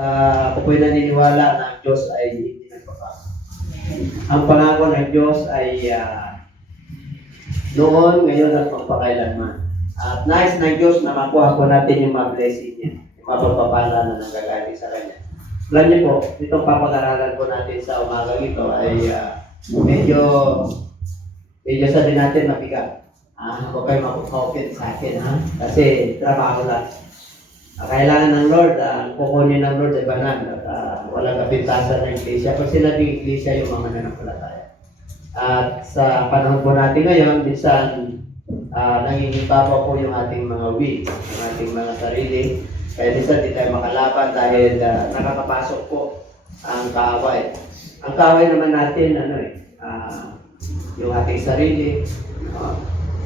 ako po'y naniniwala na ang Diyos ay hindi nagbabago. Ang pangako ng Diyos ay noon, ngayon at magpakailanman. At nais ng Diyos na makuha po natin yung mga blessing niya, yung mga pagpapala na nanggagaling sa Kanya. Alam niyo po, itong papag-aralan po natin sa umagang ito ay medyo sa din natin mabigat. Huwag kayo makukopit sa akin, ha? Kasi trabaho lang. Kailangan ng Lord, kukunin ng Lord sa banan at walang kapintasan ng iglesia. Pag sinabing iglesia, yung mga nananampalataya. At sa panahon po natin ngayon, minsan nangingibabaw po yung ating mga will, yung ating mga sarili. Kaya minsan di tayo makalaban dahil nakakapasok po ang kaaway. Ang kaaway naman natin, yung ating sarili,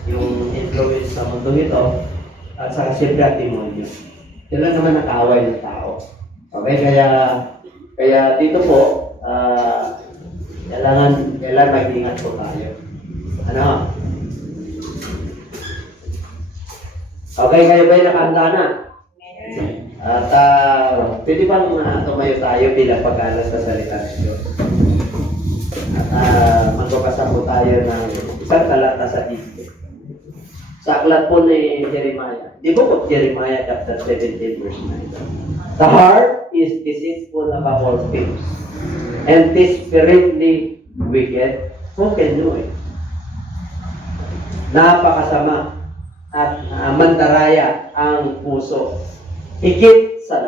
yung influence sa mundo ito, at saka siyempre ang demonyo. Sila naman ang kaaway ng tao. Okay, kaya dito po, kailangan mag-ingat po tayo. Ano? Okay, kayo ba'y nakahanda na? At pwede bang tumayo tayo bilang pag-alas sa salita ng Diyos? At magbabasa po tayo ng isang talata sa Biblia. Sa aklat po ni Jeremiah. The book of Jeremiah chapter 17 verse 9. The heart is deceitful above all things, and desperately wicked. Who can know it? Napakasama at mandaraya ang puso. Higit sa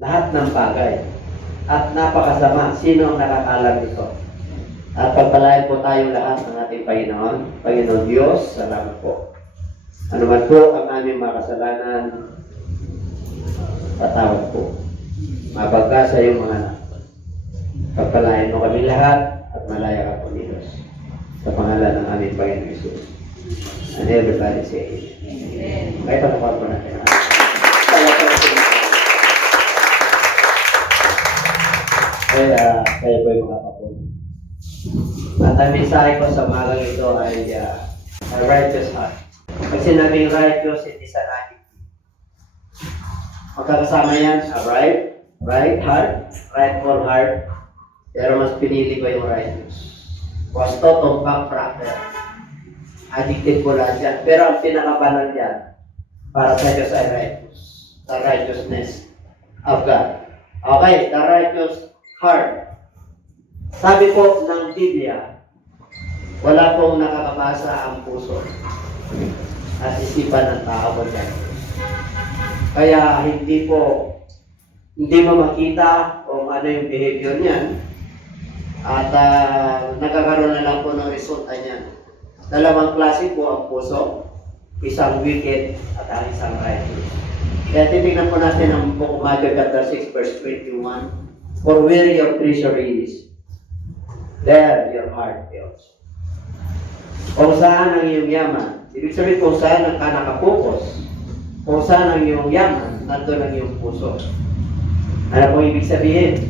lahat ng bagay. At napakasama. Sino ang nakakalam nito? At pagpalain po tayo lahat ng ating Panginoon Diyos. Salamat po. Ano man po ang aming mga kasalanan, patawad po. Mabagka sa iyong mga anak. Pagpalain mo kami lahat at malaya ka po ni Diyos. Sa pangalan ng aming Panginoon Jesus. And everybody say Amen. Kaya panakuha po natin. Kaya po yung mga kapon. At ang mensahe ko sa umagang ito ay a righteous heart. Pag sinabing righteous, hindi sa natin. Magkakasama yan, a right heart, rightful heart. Pero mas pinili ko yung righteous. Wasto, tumpak, proper. Addicted po lahat yan. Pero ang pinakabanal yan, para sa Diyos ay righteous. The righteousness of God. Okay, the righteous heart. Sabi po ng Biblia, wala pong nakakabasa ang puso at isipan ng tao dyan. Kaya hindi mo makita kung ano yung behavior niyan at nagkakaroon na lang po ng resulta niyan. Dalawang klase po ang puso, isang wicked at ang isang righteous. Kaya titignan po natin ang book of Matthew chapter 6 verse 21. For where your treasure is, there your heart is. Kung saan ang iyong yaman, ibig sabihin kung saan ka nakapokus, kung saan ang iyong yaman, nandun ang iyong puso. Ano pong ibig sabihin?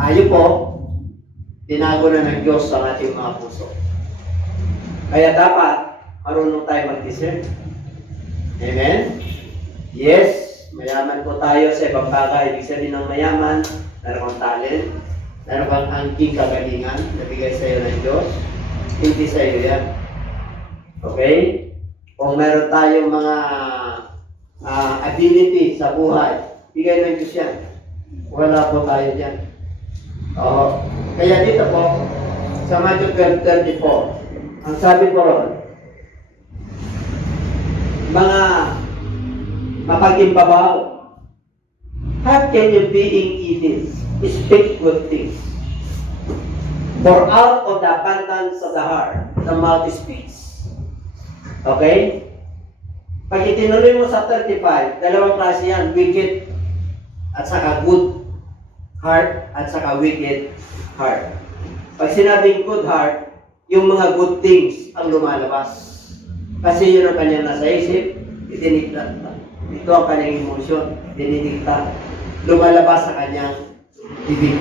Ayo po, tinago na ng Diyos ang ating mga puso. Kaya dapat, marunong tayo mag-discern. Amen? Yes, mayaman po tayo sa ibang bagay. Ibig sabihin ng mayaman, meron kang talent, meron kang angking kagalingan, nabigay sa iyo ng Diyos. Hindi sa iyo yan. Okay? Kung meron tayong mga ability sa buhay, bigay ng Diyos yan. Wala po tayo dyan. Kaya dito po, sa Matthew 12:34, ang sabi ko ron, mga mapagimbabaw, how can you being evil speak good things? For out of the abundance of the heart, the mouth speaks. Okay? Pag itinuloy mo sa 35, dalawang klase yan, wicked at saka good heart at saka wicked heart. Pag sinabing good heart, yung mga good things ang lumalabas. Kasi yun ang kanyang nasa isip, idinikta. Ito ang kanyang emosyon, dinidikta. Lumalabas sa kanyang bibig.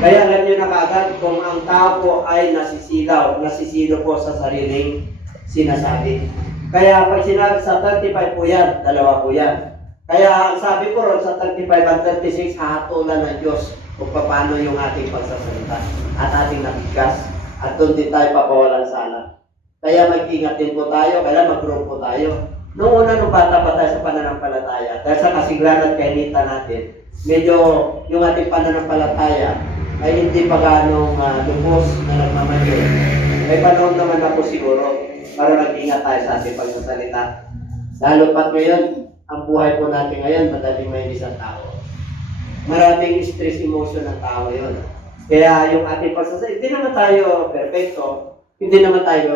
Kaya alam nyo na kaagad kung ang tao po ay nasisilo po sa sariling sinasabi. Kaya pag sinabi sa 35 po yan, dalawa po yan. Kaya ang sabi ko ron sa 35 at 36, hahatulan ng Diyos kung paano yung ating pagsasalita at ating nabigkas at doon din tayo papawalan sana. Kaya mag-ingat din po tayo, kaya mag-grow po tayo. Noong una, nung bata pa tayo sa pananampalataya, dahil sa kasiglan at kainita natin, medyo yung ating pananampalataya ay hindi pa ganong lubos na nagmamayo. May panahon naman ako siguro para mag-ingat tayo sa ating pagsasalita. Lalo pat ngayon, ang buhay po natin ngayon, madaling may isang tao. Maraming stress emotion ng tao yun. Kaya yung ating pagsasalita, hindi naman tayo perfecto, hindi naman tayo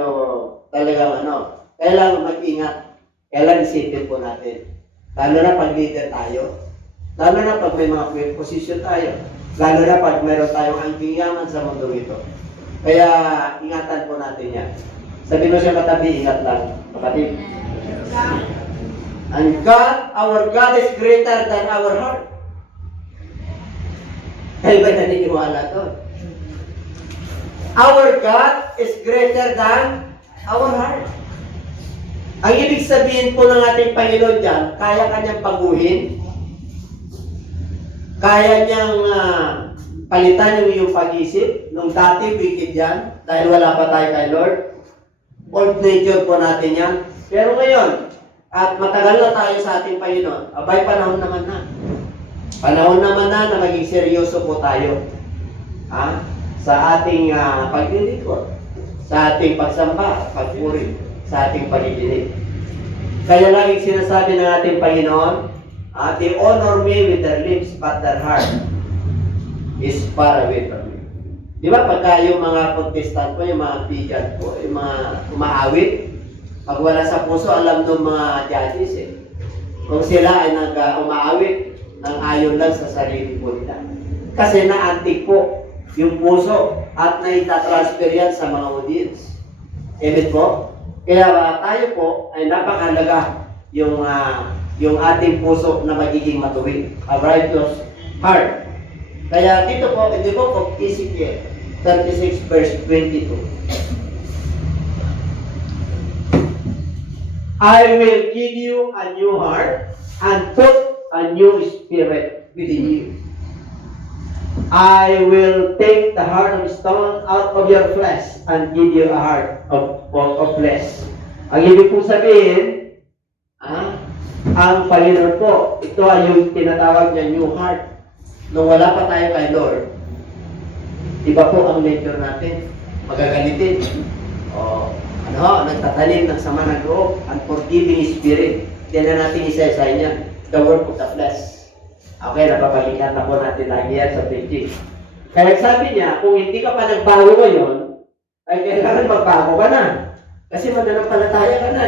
talagang kailangan mag-ingat. Kailangan isipin po natin. Lalo na pag leader tayo. Lalo na pag may mga position tayo. Lalo na pag mayroon tayong angking-yaman sa mundo ito. Kaya ingatan po natin yan. Sabi mo siya katabi, ingat lang. Kapatid. And God, our God is greater than our heart. Kaya ba naniniwala to? Our God is greater than our heart. Ang ibig sabihin po ng ating Panginoon dyan, kaya kanyang baguhin, kaya niyang palitan yung iyong pag-isip. Nung dati, wicked yan, dahil wala pa tayo kay Lord. Old nature po natin yan. Pero ngayon, at matagal na tayo sa ating Panginoon, abay, panahon naman na. Panahon naman na maging seryoso po tayo. Sa ating paglilingkod, sa ating pagsamba, pagpuri, sa ating pagdidinig. Kaya laging sinasabi ng ating Panginoon, they honor me with their lips, but their heart is far away from me. Di ba pagka yung mga contestant po, yung mga bigan po, yung mga umaawit, pag wala sa puso, alam ng mga judges kung sila ay umaawit ng ayon lang sa sarili po nila. Kasi naantik po yung puso at naitatransfer yan sa mga audience. Amen po? Kaya tayo po ay napakahalaga yung ating puso na magiging matuwid. A righteous heart. Kaya dito po, hindi po po, Ezekiel 36 verse 22. I will give you a new heart and put a new spirit within you. I will take the heart of stone out of your flesh and give you a heart of flesh. Ang ibig po sabihin, ang Panginoon po, ito ay yung tinatawag niya new heart. Nung wala pa tayo kay Lord, iba po ang nature natin. Magagalitin. Nagtatanim ng sama ng loob, unforgiving spirit. Yan na natin isa-isa niya. The work of the flesh. Okay, napapalitan na po natin lagi yan sa preaching. Kaya sabi niya, kung hindi ka pa nagbago ngayon, ay kailangan magbago ka na. Kasi mananampalataya ka na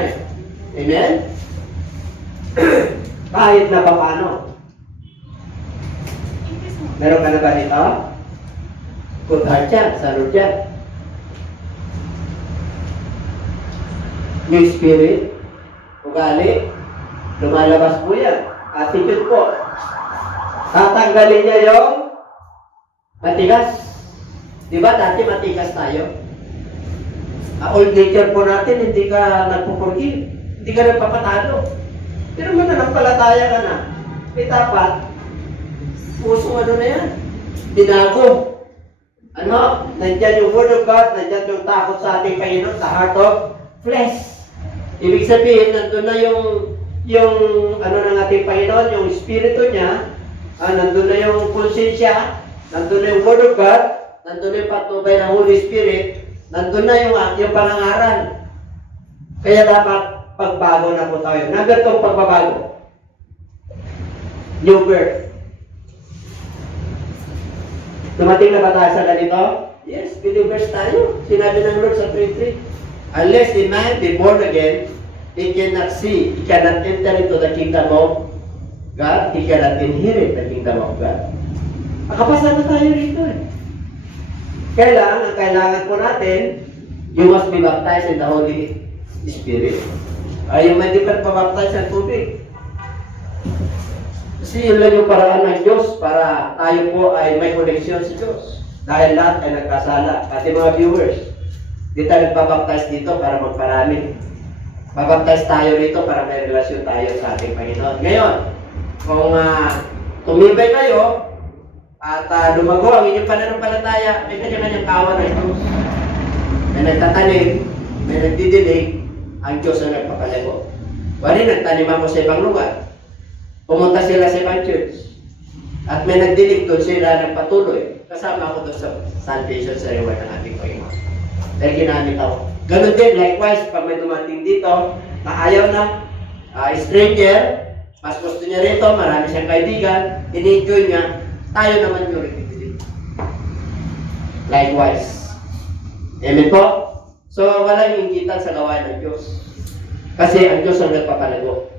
Amen? Kahit na pa paano. Meron ka na ba nito? Good heart yan, salud yan. New spirit, ugali, lumalabas po yan. Attitude po. Tatanggalin niya yung matigas. Di ba dati matigas tayo? Old nature po natin, hindi ka nagpupurgi, hindi ka nagpapatalo. Pero mananampalataya ka na. Dapat, puso na yan. Binago. Nandyan yung Word of God, nandyan yung takot sa ating Panginoon, the heart of flesh. Ibig sabihin, nandun na yung ng ating Panginoon, yung Espiritu niya, nandun na yung konsensya, nandun na yung Word of God, nandun na yung patnubay ng Holy Spirit, nandun na yung pangangaral. Kaya dapat pagbago na po tayo. Number 2, pagbabago. New birth. Dumating na ba tayo sa ganito? Yes, believers tayo. Sinabi ng Lord sa 3:3. Unless the man be born again, he cannot see, he cannot enter into the kingdom of God, he cannot inherit the kingdom of God. Nakapasa na tayo rito Kailangan po natin, you must be baptized in the Holy Spirit. Yung hindi pa baptize sa tubig. Kasi yun lang yung paraan ng Diyos para tayo po ay may koneksyon sa Diyos. Dahil lahat ay nagkasala. Pati mga viewers, di tayo nagpabaptize dito para magparami. Babaptize tayo rito para may relasyon tayo sa ating Panginoon. Ngayon, Kung tumibay kayo at lumago ang inyong pananampalataya, may kanya-kanyang kawan ng Diyos. May nagtatanim, may nagdidilig, ang Diyos ang nagpapalago. Wari, nagtanim ako sa ibang lugar. Pumunta sila sa ibang church. At may nagdilig doon sila ng patuloy. Kasama ako doon sa salvation sa reward ng ating Panginoon. Dahil ginamit ako. Ganun din, likewise, pag may dumating dito, na ayaw na, stranger, mas gusto niya rito, marami siyang kaibigan, ini-enjoy niya, tayo naman yung rekikilig. Likewise. Amen po? So, walang inggitan sa gawain ng Diyos. Kasi ang Diyos ang nagpapalago.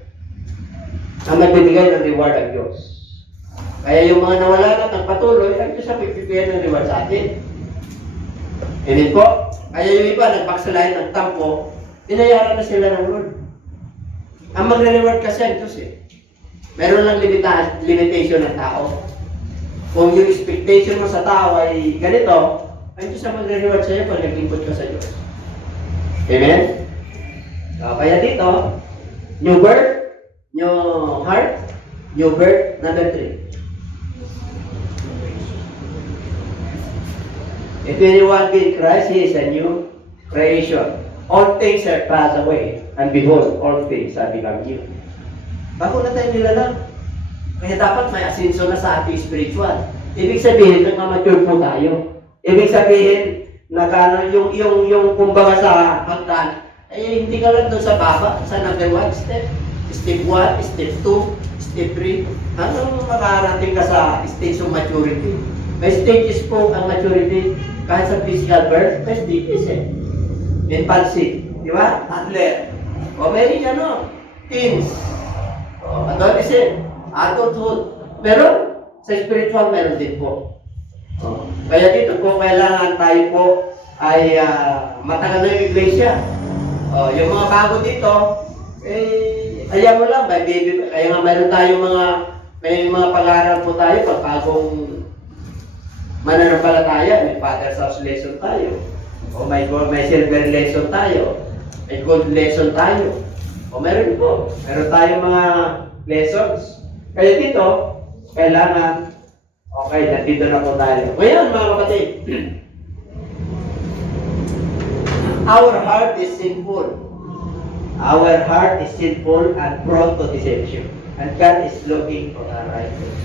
Ang magbibigay ng reward ang Diyos. Kaya yung mga nawala na ng patuloy, ang Diyos ang magbibigay ng reward sa atin. Amen po? Kaya yung iba, nagpaksalayan ng tampo, inayaran na sila ng Lord. Ang magre-reward kasi ang Diyos eh. Meron lang limitation ng tao. Kung yung expectation mo sa tao ay ganito, ang Diyos ang magre-reward sa iyo pag nag-input ka sa Diyos. Amen? So, kaya dito, new birth, new heart, new birth, number 3. If anyone be in Christ, he is a new creation. All things are passed away, and behold, all things are become new. Bago na tayo nilalang. Kaya dapat may asenso na sa ating spiritual. Ibig sabihin, nagmamature po tayo. Ibig sabihin, yung kumbaga sa hagdan, ay hindi ka lang doon sa baba, sa number 1 step. Step 1, step 2, step 3. Hanggang makarating ka sa stage of maturity. May stages po ang maturity. Kahit sa physical birth, may stages eh. Infancy, di ba? Toddler. O may teens. O adolescent. Adulthood. Meron. Sa spiritual, meron din po. O, kaya dito po, kailangan tayo po ay matagal na yung iglesia. O, yung mga bago dito, ayaw mo lang, may baby. Kaya nga meron tayo may mga pag-aaral po tayo, pag bagong mananampalataya, may Father's House lesson tayo. O may silver lesson tayo. May gold lesson tayo. O meron po. Meron tayong mga lessons. Kaya dito, kailangan, okay, nandito na po tayo. Ngayon, mga kapatid, our heart is sinful. Our heart is sinful and prone to deception. And God is looking for a righteous.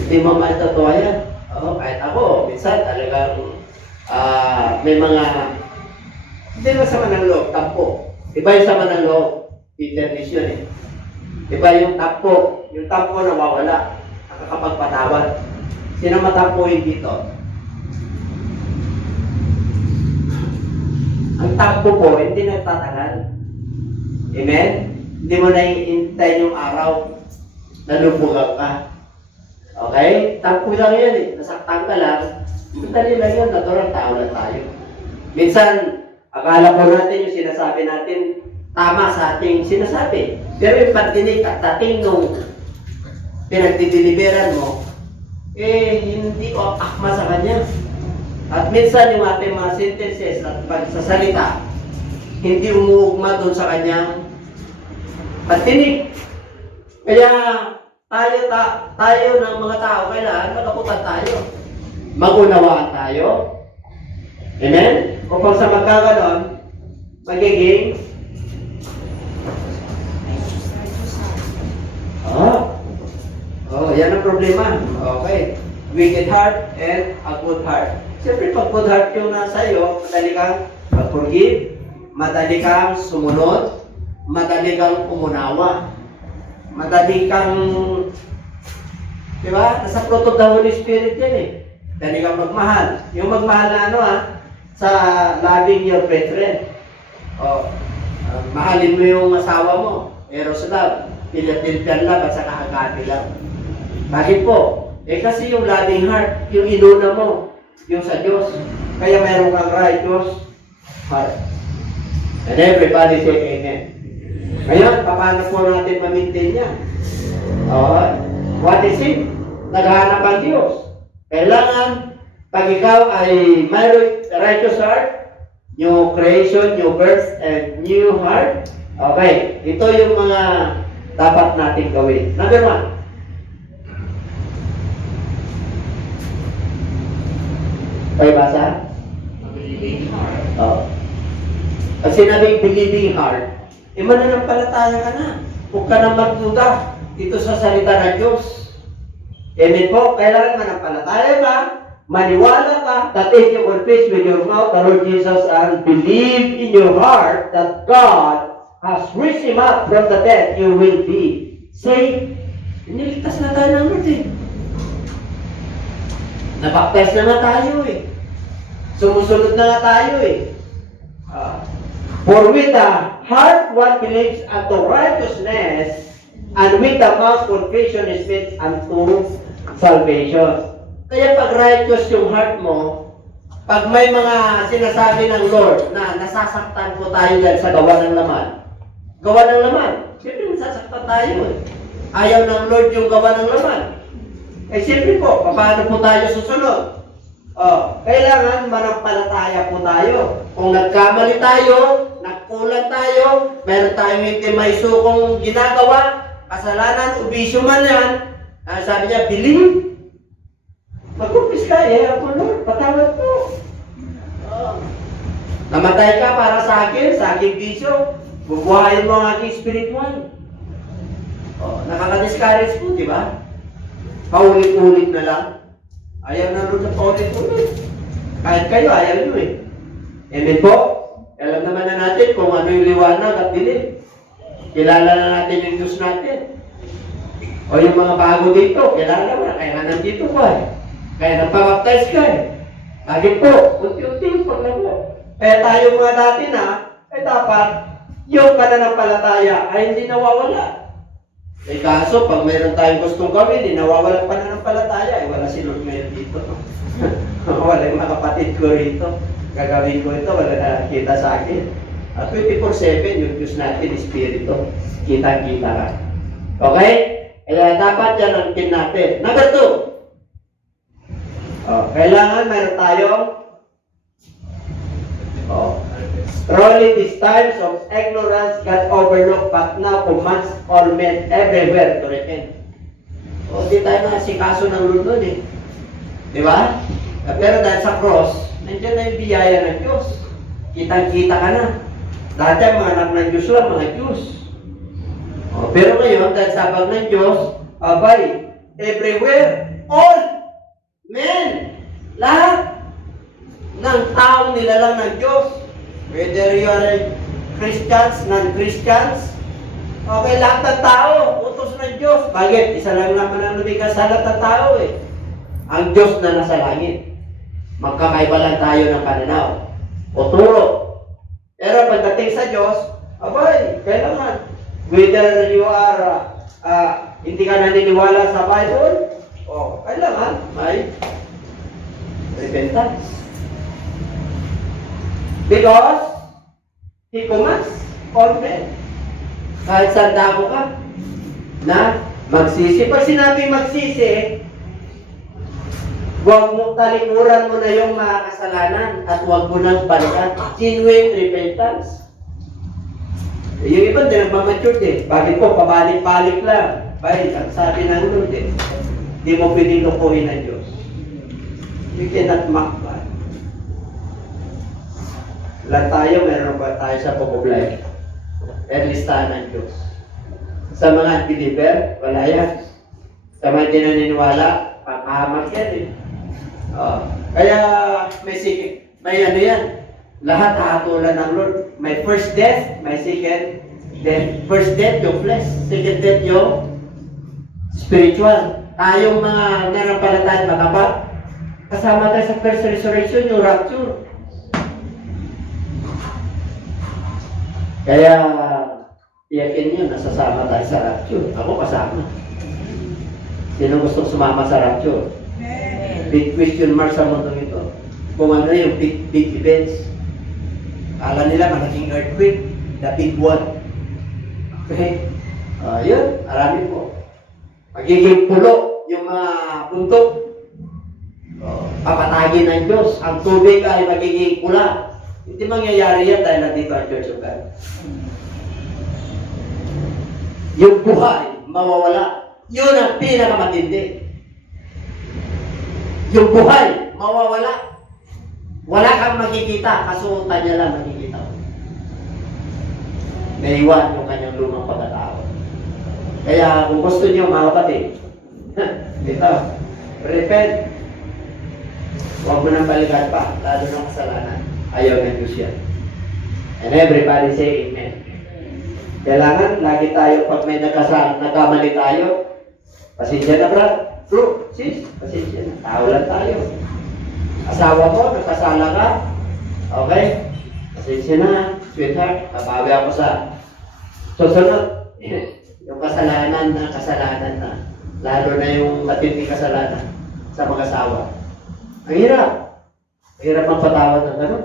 Hindi mo matotoo yan. Kahit ako, minsan talagang may mga hindi ba sama ng loob, tampo. Iba yung sama ng loob, bitterness yun eh. Iba yung tampo nawawala, nakakapagpatawad. Sino matampuin dito? Ang tampo po, hindi nagtatagal. Amen? Hindi mo naiintay yung araw na lubugan ka. Okay? Tampo lang yan eh. Nasaktan ka lang. Madali lang yan. Natural tao lang tayo. Minsan, akala po natin yung sinasabi natin tama sa ating sinasabi. Pero yung pagdinig at dating nung pinagdideliveran mo, hindi ko akma sa kanya. At minsan yung ating mga sentences at pagsasalita, hindi umuugma doon sa kanyang pagdinig. Kaya, tayo ng mga tao, kailangan magaputan tayo. Magunawaan tayo. Amen? Upang sa magkaganon, magiging yan ang problema. Okay. Wicked heart and a good heart. Siyempre, pag good heart yung nasa iyo, madali kang mag-forgive, madali kang sumunod, madali kang umunawa. Madali kang, di ba? Nasa fruit of the Holy Spirit yan eh. Dali kang magmahal. Yung magmahal na sa loving your brethren. Mahalin mo yung asawa mo. Eros love. Philadelphia love at saka agape love. Bakit po? Kasi yung loving heart, yung inuna mo, yung sa Diyos. Kaya meron kang righteous heart. And everybody say amen. Ngayon, paano po natin ma-maintain yan? What is it? Naghahanap ang Diyos. Kailangan, pag ikaw ay mayroon righteous heart, new creation, new birth, and new heart, Okay, ito yung mga dapat nating gawin. Number 1. Kayo basa? Believing heart. Oo. Pag sinabing believing heart, mananampalataya ka na. Huwag ka na magduda dito sa salita ng Diyos. Amen po, kailangan manampalataya ka, maniwala ka, that if you confess with your mouth the Lord Jesus and believe in your heart that God has raised Him up from the dead, you will be saved. Niligtas na tayo ng Lord eh. Nabaptize na nga tayo eh. Sumusunod na nga tayo eh. For with the heart one believes unto righteousness, and with the mouth confession is made unto salvation. Kaya pag righteous yung heart mo, pag may mga sinasabi ng Lord na nasasaktan po tayo dahil sa gawa ng laman, siyempre nasasaktan tayo eh. Ayaw ng Lord yung gawa ng laman. Eh siyempre po, paano po tayo susunod? Kailangan manampalataya po tayo. Kung nagkamali tayo, nagkulang tayo, meron tayong hindi may sukong ginagawa, kasalanan, ubisyo man yan, sabi niya, believe. Mag-upis ka, ako Lord, patawad po. Namatay ka para sa aking bisyo, bubuhayin mo ang aking spiritual. Nakaka-discourage po, di ba? Paulit-ulit na lang. Ayaw na rin sa paulit-ulit. Kahit kayo, ayaw nyo eh. Amen po? Alam naman na natin kung ano yung liwanag at dilim. Kilala na natin yung Diyos natin. O yung mga bago dito, kilala mo na. Kaya nga nandito ka eh. Kaya nagpabaptize ka eh. Lagi po, unti-unti yung paglabo. Kaya tayo mga dati na, dapat yung pananampalataya ay hindi nawawala. Eh kaso, pag mayroon tayong gustong gawin, hindi nawawala pananampalataya. Wala si Lord ngayon dito. Wala yung mga kapatid ko rito. Gagawin ko ito, wala nakakita sa akin. 24/7 yung Diyos natin, Espiritu. Kita-kita ka. Okay? Kaya dapat yan ang team natin. Number 2. Kailangan mayroon tayong truly these times of ignorance got overlooked, but now commands all men everywhere to repent. Di tayo nasikaso ng Lord nun eh. Di ba? Pero dahil sa cross, nandiyan na yung biyaya ng Diyos. Kitang-kita ka na. Dati mga anak ng Diyos lang, mga Diyos. Pero ngayon, dahil sabag ng Diyos, abay, everywhere, all men, lahat ng taong nilalang ng Diyos, whether you are Christians, non-Christians, okay, lahat ng tao, utos ng Diyos. Bakit? Isa lang naman ang lumikas sa lahat ng tao eh. Ang Diyos na nasa langit. Magkakaiba lang tayo ng pananaw o turo. Pero pagdating sa Diyos, abay, kailangan. Whether you are, hindi ka naniniwala sa Bible, kailangan may repentance. Because He commands all men. Kahit saan dako ka na magsisi. Pag sinabi magsisi, huwag mo talikuran mo na yung mga kasalanan at huwag mo nang balikan. Genuine repentance. Yung iba din nagmamature eh. Bakit po? Pabalik-balik lang. Bakit? Ang sabi ng Lord eh. Hindi mo pinilukuhin ng Diyos. You cannot mock God. Lahat tayo, meron ba tayo sa book of life? At listahan ng Diyos. Sa mga believer, wala yan. Sa mga di naniniwala, pangkahamak yan eh. Kaya may ano yan. Lahat hahatulan ng Lord. May first death, may second death. First death, yung flesh. Second death, yung spiritual. Tayong mga nanampalatayang makapat, kasama tayo sa first resurrection, yung rapture. Kaya, iyakin nyo, nasasama tayo sa rapture. Ako kasama. Sino gusto sumama sa rapture? Big question mark sa mundo ito. Kung ano yung big events. Akala nila malaking earthquake, the big one. Okay? Yun, marami po. Magiging pulo yung mga bundok. Papatagin ng Diyos. Ang tubig ay magiging pula. Hindi mangyayari yan dahil nandito ang Church of God. yung buhay, mawawala. Yun ang pinakamatindi. Yung buhay, mawawala. Wala kang makikita, kasuotan niya lang makikita mo. Naiwan yung kanyang lumang pagkatao. Kaya kung gusto niyo mga kapatid, dito, repent. Huwag mo nang balikan pa, lalo ng kasalanan. Ayaw ng Diyos yan. And everybody say amen. Kailangan, lagi tayo, pag may nagkamali tayo, pasensya na brad, bro, sis, pasensya na, tao lang tayo. Asawa mo, nakasala ka, okay? Pasensya na, sweetheart, kabawi ako sa susunod. Yung kasalanan na, lalo na yung matinding kasalanan sa mag-asawa. Ang hirap. Ang hirap ang patawad ng gano'n.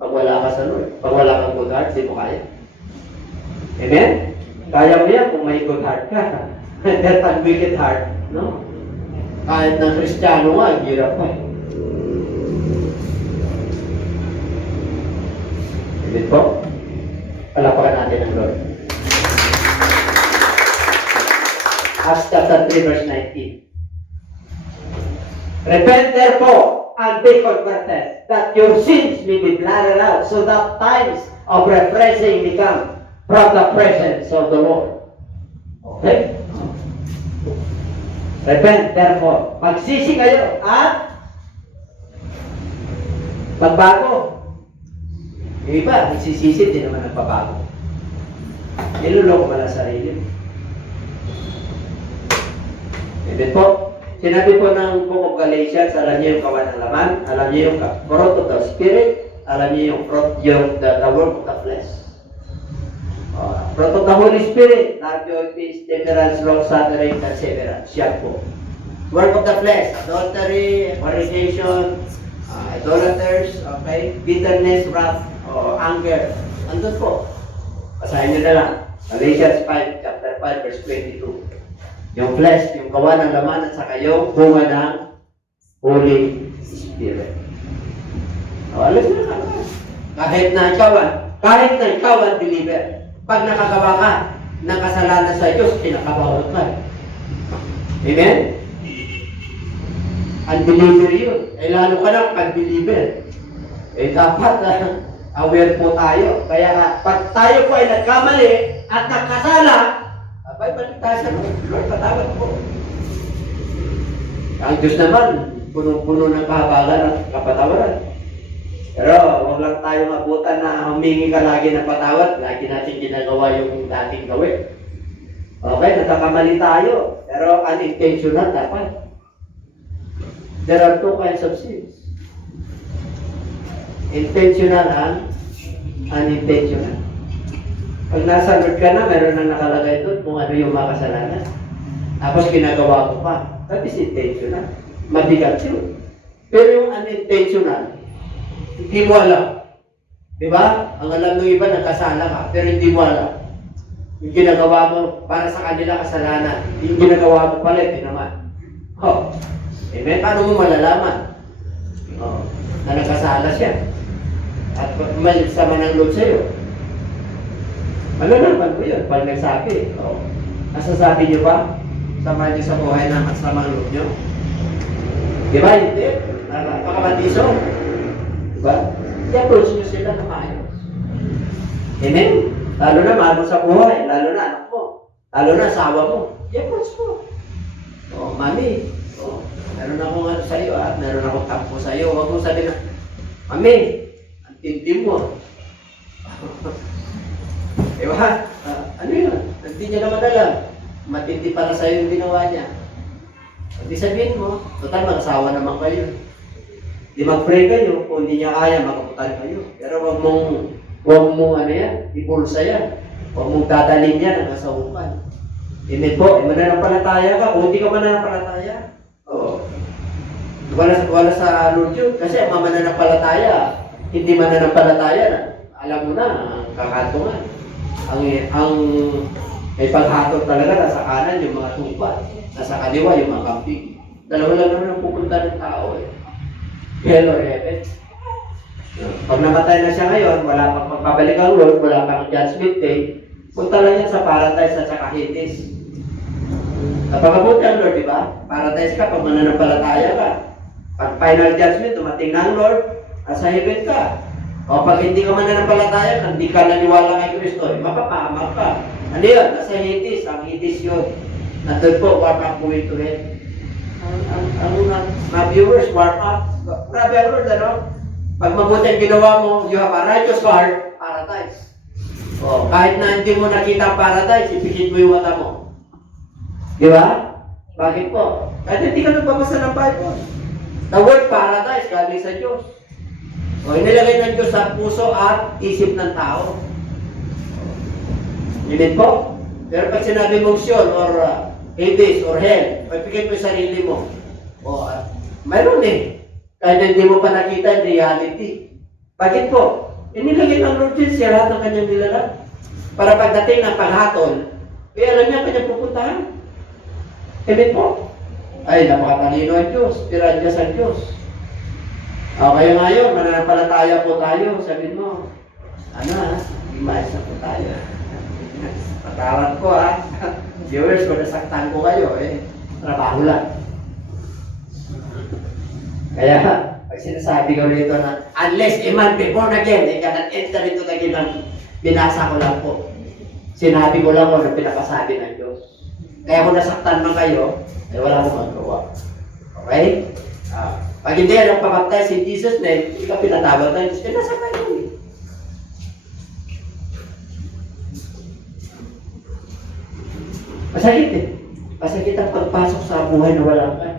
Pag wala ka sa Lord. Pag wala kang good heart, di mo kaya. Amen? Kaya mo yan kung may good heart ka. That pag wicked heart, no? Kahit ng Kristiyano nga, ang hirap pa. Amen po? Palapakan natin ang Lord. Acts chapter 3 verse 19. Repent therefore and be converted, that your sins may be blotted out, so that times of refreshing become from the presence of the Lord. Okay? Repent therefore. Magsisi kayo at magbago. Yung iba, nagsisisi, di naman nagpabago. Niluloko mo lang sarili mo. Amen po. Sinabi po ng Book of Galatians, alam niyo yung kawan ng laman, alam niyo yung fruit of the Spirit, alam niyo yung fruit, the work of the flesh. Fruit of the Holy Spirit, love, joy, peace, temperance, long-suffering, perseverance. Yan po. Work of the flesh, adultery, fornication, idolaters, okay, bitterness, wrath, anger. Andun po. Basahin niyo na lang. Galatians 5, chapter 5, verse 22. Yung flesh, yung gawa ng laman at saka yung bunga ng Holy Spirit. Alam mo na kahit na ikaw ang believer, pag nakagawa ka ng kasalanan sa Diyos, pinakabawal ka. Amen? Unbeliever yun. Eh lalo ka ng pag-believer. Eh dapat aware po tayo. Kaya nga, pag tayo po ay nagkamali at nagkasala, abay, balik tayo sa Lord, patawad po. Ang Diyos naman, puno-puno ng kahabagan at kapatawaran. Pero huwag lang tayo mabutan na humingi ka lagi ng patawad, lagi natin ginagawa yung dating gawin. Okay, nagkakamali tayo, pero unintentional dapat. There are two kinds of sins. Intentional and unintentional. Pag nasa Lord ka na, meron na nakalagay doon kung ano yung mga kasalanan. Tapos ginagawa ko pa. That is intentional. Mabigat yun. Pero yung unintentional, hindi mo alam. Diba? Ang alam ng iba, nagkasala ka, pero hindi mo alam. Yung ginagawa mo para sa kanila kasalanan, yung ginagawa mo pala, hindi naman. Oh. Amen? Paano mo malalaman? Oh. Na nagkasala siya. At umalit sama ng Lord sa'yo. Malalaman ko yun, pag nagsabi. Oh. Nasasabi niyo ba? Sama niyo sa buhay ng kasamang Lord niyo? Diba? Hindi. Nakakabatiso. Diba? I-approach nyo sila na maayos. Amen? Lalo na mahal mo sa buhay, lalo na anak mo, lalo na asawa mo, i-approach mo. O, mami, meron akong ano sa'yo at meron akong tampo sa'yo. Huwag mong sabihin na, mami, ang tintim mo. Diba? Ano yun? Hindi niya naman alam. Matindi para sa'yo yung ginawa niya. Hindi sabihin mo, total mag-asawa naman kayo. Di mag-pray kayo, kung hindi niya kaya, makaputan kayo. Pero huwag mong ano yan, ibulsa yan. Huwag mong dadalhin yan hanggang sa upan. Amen po, mananampalataya ka. Kung hindi ka mananampalataya, wala sa Lord yun. Kasi ang mananampalataya, hindi mananampalataya na. Alam mo na, ang kakatungan. Ang may paghatod talaga, nasa kanan yung mga tupa. Nasa kaliwa yung mga kamping. Dalawa lang naman ang pupunta ng tao eh. Hell or heaven. Pag namatay na siya ngayon, wala pang pagpabalik ang Lord, wala pang judgment day, Punta lang yan sa paradise at saka Hades. Napakabuti ang Lord, di ba? Paradise ka pag mananampalataya ka. Pag final judgment, tumating na ang Lord, sa heaven ka. O pag hindi ka mananampalataya, hindi ka naniwala kay Kristo, mapapahamak ka. Ano yun? Nasa Hades. Ang Hades yun. Nandun po, warm up going to hell. Mga viewers, warm up. Grabe ang Lord, ano? Pag mabuti ang ginawa mo, you have a righteous heart, paradise. O, kahit na hindi mo nakita ang paradise, ipikit mo yung mata mo. Di ba? Bakit po? Kahit hindi ka nagbabasa ng Bible. The word paradise, galing sa Diyos. O, inilagay ng Diyos sa puso at isip ng tao. Yun po. Pero pag sinabi mong Sion or Hades or Hell, ipikit mo yung sarili mo. O, mayroon eh. Kahit hindi mo pa nakita yung reality. Bakit po? Inilagay ng Lord Jesus siya lahat ng kanyang nilalang. Para pagdating ng paghatol, alam niya kanyang pupuntahan. Amen po? Ay, napakatalino ang Diyos. Pira Diyos ang Diyos. O, kaya ngayon, mananampalataya po tayo. Sabihin mo, imayos na po tayo. Patawad ko Viewers, kung nasaktan ko kayo, trabaho lang. Kaya, pag sinasabi ko rito na, unless a man be born again, they cannot enter into the kingdom. Binasa ko lang po. Sinabi ko lang po na pinakasabi ng Diyos. Kaya kung nasaktan man kayo, wala akong magawa. Okay? Pag hindi yan ang pabaptize in Jesus' name, hindi ka pinatawad ng Diyos. Pinasaktan ko eh. Masakit eh. Masakit ang pagpasok sa buhay na wala ka.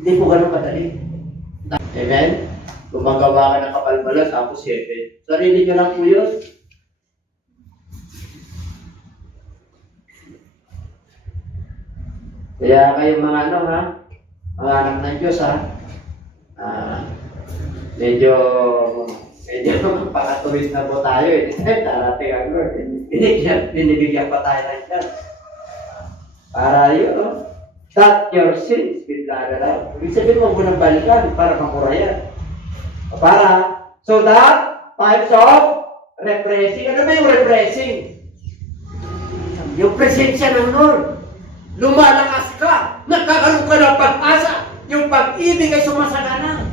Hindi po ganun madali. Amen? Gumagawa ka ng kapalmalas, tapos 7. Sarili nyo lang po yun. Kaya kayong mga mga anak ng Diyos medyo pakatuwid na po tayo eh. Darating ang Lord. Binibigyan pa tayo ng chance. Para yun, that your sins will blotted out. Ibig sabihin mo nang balikan para makurayan. So that times of refreshing. Ano ba yung refreshing? Yung presensya ng Lord. Lumalakas ka. Nagkakaroon ka ng pag-asa. Yung pag-ibig ay sumasagana.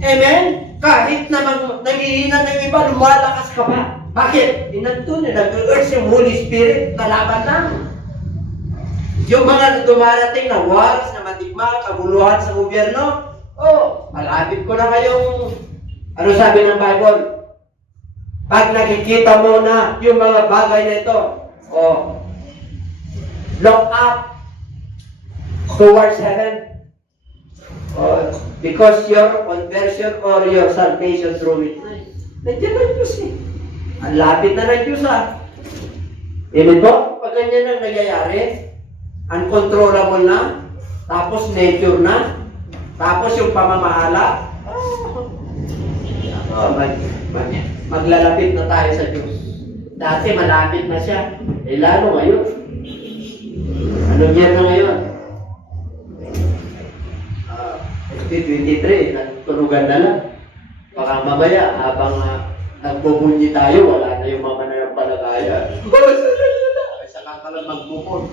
Amen? Kahit naman nangihina ng iba, lumalakas ka pa. Bakit? Inandun nag-urge yung Holy Spirit na laban lang. Yung mga dumarating na wars, na matigma, kaguluhan sa gobyerno, malapit ko na kayong, ano sabi ng Bible? Pag nakikita mo na yung mga bagay na ito, look up towards heaven. Because your conversion or your salvation through it, nandiyan ang Diyos eh. Ang lapit na ng Diyos Amen po? Pag ganyan ang nangyayari, uncontrollable na, tapos nature na, tapos yung pamamahala, maglalapit na tayo sa Diyos. Dati malapit na siya, lalo ngayon. Anong year na ngayon? 2023, nagtunugan na lang. Baka mamaya, habang nagbubunyi tayo, wala na yung mga mananampalataya. Saka ka lang magbukod.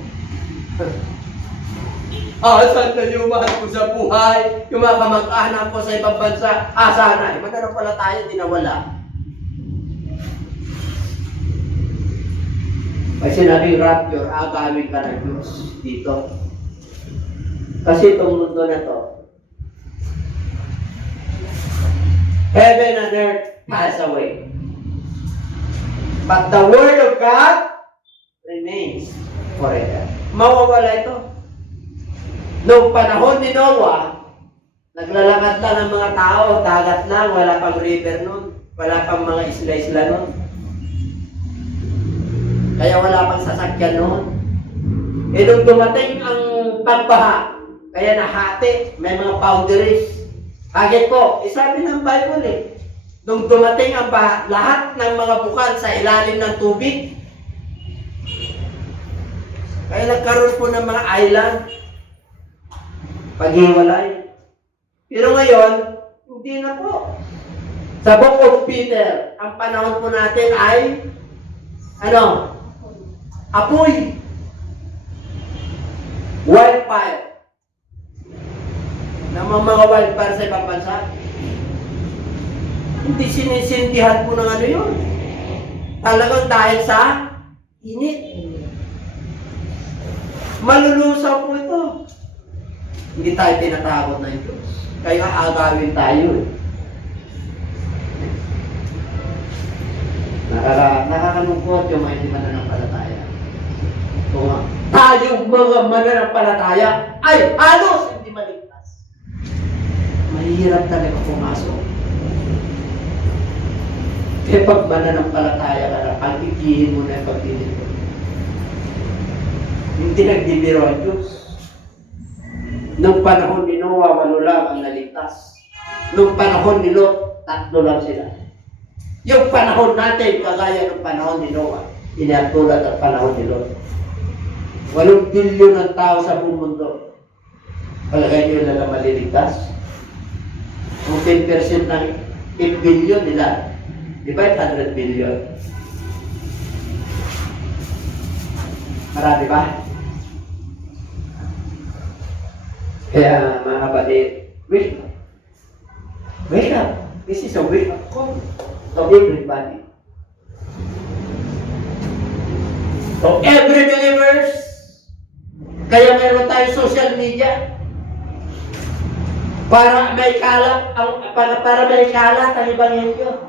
Saan na yung mahal ko sa buhay? Yung mga kamag-anak ko sa ibang bansa? Sana? Mananampalataya, di nawala. Pag sinabing rapture, agawin ka ng Diyos dito. Kasi itong mundo na to, heaven and earth pass away. But the Word of God remains forever. Mawawala ito. Noong panahon ni Noah, naglalakad lang ang mga tao, dagat lang, wala pang river nun, wala pang mga isla-isla nun. Kaya wala pang sasakyan noon. Nung dumating ang pagbaha, kaya nahati, may mga boundaries. Agad po, sabi ng Bible nung dumating ang baha, lahat ng mga bukal sa ilalim ng tubig, kaya nagkaroon po ng mga island, paghiwalay. Pero ngayon, hindi na po. Sa Book of Peter, ang panahon po natin ay, apoy. Wildfire. Mga wildfire sa ibang bansa. Hindi sinisindihan po ng ano yun. Talagang dahil sa init. Malulusaw po ito. Hindi tayo tinatakot ng Diyos. Kaya aagawin tayo. Nakakalungkot yung mga hindi mananampalataya. Kung tayong mga mananampalataya ay halos hindi maligtas. Mahirap talaga pumasok. Kaya pag mananampalataya ka na, pag-igihin mo na yung pag-ibig. Hindi nagdibiro ang Diyos. Nung panahon ni Noah, 8 lang ang naligtas. Nung panahon ni Lot, 3 lang sila. Yung panahon natin, kagaya ng panahon ni Noah, inatulad ang panahon ni Lot. 8 bilyon ng tao sa buong mundo. Palagay nyo na lang maliligtas. Kung 10% ng 8 billion nila, di ba 100 billion? Marami ba? Kaya mga kapatid, wake up. Wake up. This is a wake up call to everybody. To every believers. Kaya meron tayo social media para may kalat para may kalat ang ebanghelyo.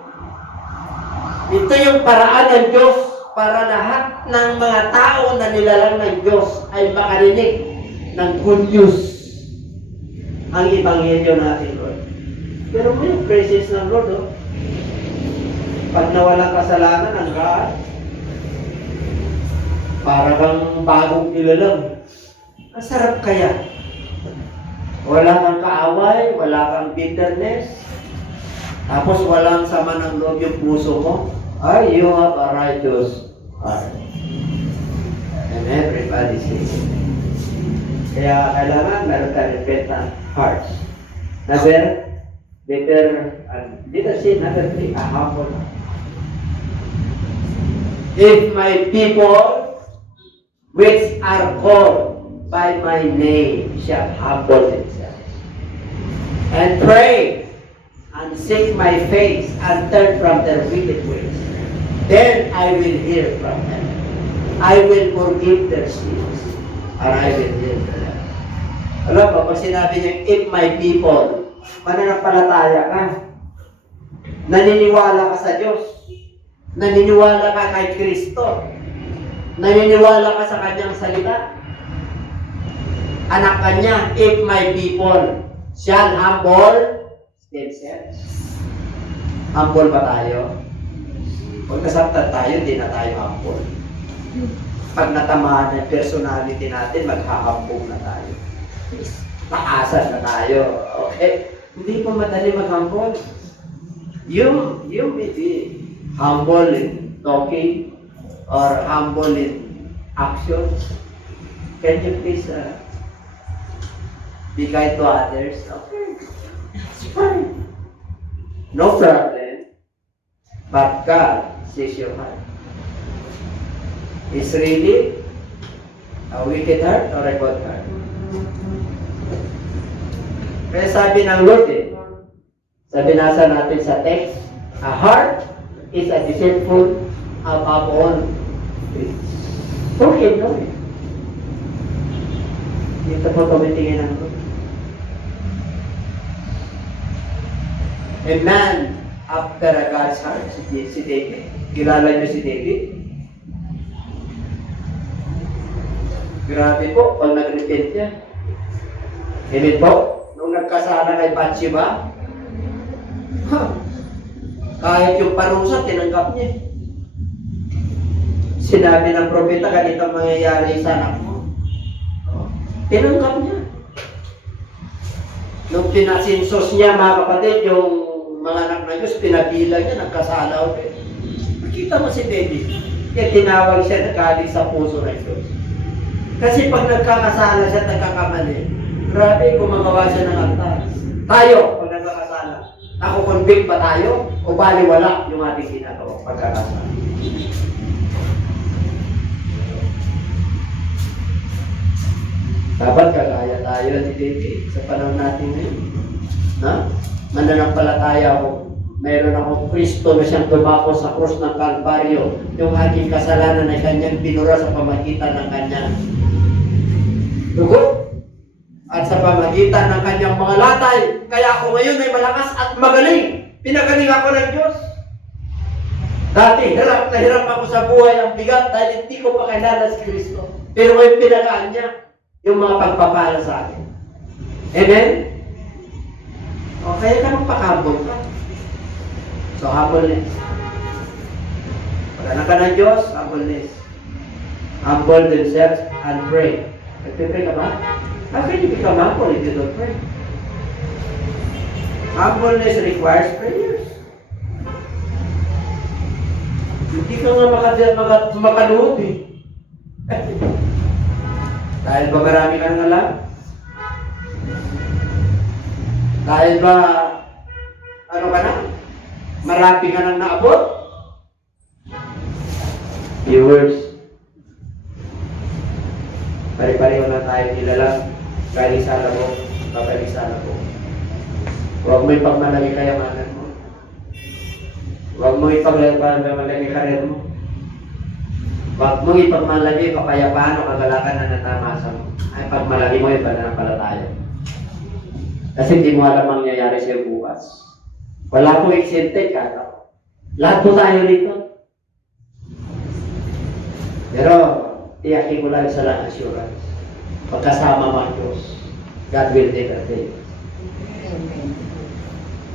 Ito yung paraan ng Diyos para lahat ng mga tao na nilalang ng Diyos ay makarinig ng good news. Ang ebanghelyo natin, Lord. Pero may presence ng Lord, oh. Pag nawalang kasalanan ng God, para kang bagong ilalang. Ang sarap kaya. Wala kang kaaway, wala kang bitterness, tapos walang sama ng loob yung puso mo. Ay, you have a righteous heart. And everybody says it. Kaya kailangan meron tayo repentant hearts. Number 3, a humble heart. If my people, which are called by my name, shall humble themselves, and pray, and seek my face, and turn from their wicked ways, then I will hear from heaven. I will forgive their sins, and I will heal their land. Alam mo, pag sinabi niya, if my people, mananampalataya ka, naniniwala ka sa Diyos, naniniwala ka kay Kristo, naniniwala ka sa Kanyang salita, anak ka niya, if my people shall humble themselves. Humble ba tayo? Pag nasaktan tayo, hindi na tayo humble. Pag natamaan ang personality natin, maghahambog na tayo. Taasan na tayo. Okay? Hindi pa madali mag-humble. You may be humble in talking or humble in actions. Can you please be kind to others? Okay. It's fine. No problem. But God sees your heart. Is really a wicked heart or a good heart? Kaya sabi ng Lord sabi nasa natin sa text, a heart is a deceitful above all things. Okay, no? Dito po tumitingin ng Lord. A man after a God's heart, si David. Kilala niyo si David? Grabe po, pag nag-repent niya. Hindi po, nung nagkasala kay Bathsheba, kahit yung parusa, tinanggap niya. Sinabi ng propeta, ganito ang mangyayari sa anak mo. Tinanggap niya. Nung pinasinsos niya, mga kapatid, yung mga anak na Diyos, pinabilang niya, nagkasala ulit. Makita mo si David. Kaya tinawag siya na galing sa puso ng Diyos. Kasi pag nagkakasala siya at nagkakamali, grabe, gumagawa siya ng altar. Tayo, pag nagkakasala, nakukonvict ba tayo? O baliwala yung ating ginagawa pagkakasala? Dapat kagaya tayo ni David sa panahon natin ngayon. Na? Mananampalataya ako. Meron akong Kristo na siyang dumako sa krus ng Kalbaryo. Yung aking kasalanan ay kanyang binura sa pamagitan ng kanyang dugo. At sa pamagitan ng kanyang mga latay. Kaya ako ngayon ay malakas at magaling. Pinagaling ako ng Diyos. Dati hirap na hirap ako sa buhay ang bigat dahil hindi ko pa kilala si Kristo. Pero ngayon pinagaan niya yung mga pagpapala sa akin. Amen? O kaya ka magpakabol ka. So, humbleness. Pag anak ka ng Diyos, humbleness. Humble themselves and pray. Nagpipray ka ba? How can you become humble if you don't pray? Humbleness requires prayers. Hindi ka nga makaluhod eh. Dahil ba marami ka nang alam? Dahil ba, ano ka na? Marami ka nang naabot? Viewers, pare-pareho na tayo nilalang. Galing sa labo, babalik sa labo. Huwag mo ipagmalaki kayamanan mo. Huwag mo ipagmalaki karir mo. Huwag mo ipagmalaki kapayapaan o kagalakan na natamasa mo. Ay pagmalaki mo yung pananampalataya. Kasi hindi mo alam ang nangyayari sa'yo bukas. Wala pong exempted ka. Lahat po tayo dito. Pero, tiyakin mo lang sa lang assurance. Pagkasama mo ang Diyos, God will take a day.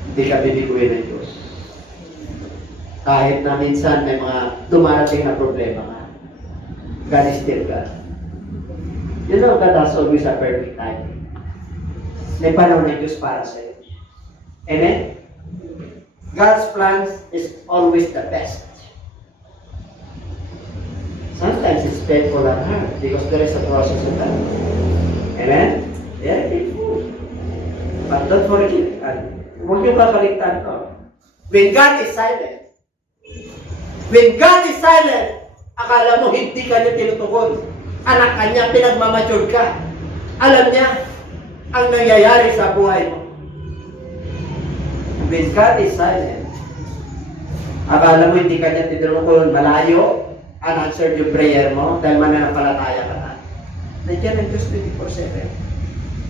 Hindi ka bibiguin ng Diyos. Kahit na minsan may mga dumarating na problema nga, God is still God. You know, God has always a perfect time. May panahon ng Diyos para sa iyo. Amen? God's plans is always the best. Sometimes it's painful and hard because there is a process of that. Amen? Very painful. But don't forget, huwag niyo kakaligtan to. When God is silent, akala mo hindi ka niya tinutugon. Anak ka niya, pinagmamature ka. Alam niya ang nangyayari sa buhay mo. When God is silent, akala mo hindi ka niya tinutugon, malayo, unanswered yung prayer mo dahil mananampalataya ka na. Nandiyan ang Diyos 24/7.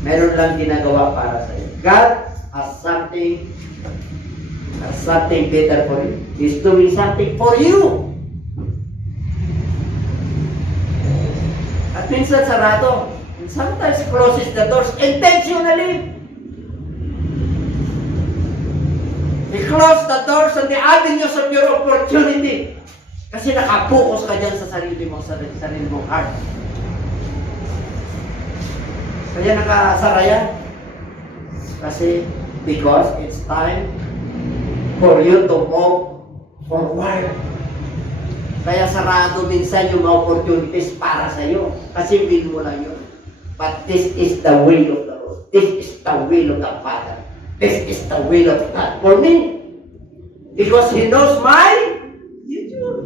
Meron lang ginagawa para sa iyo. God has something better for you. He's doing something for you. At minsan sarado. And sometimes closes the doors intentionally. He closed the doors on the avenues of your opportunity. Kasi nakapokus ka dyan sa sarili mong heart. Kaya nakasara yan. Kasi, because it's time for you to move forward. Kaya sarado minsan yung mga opportunities para sa iyo. Kasi will mo lang yun. But this is the will of the Lord. This is the will of the Father. This is the will of God for me. Because He knows my future.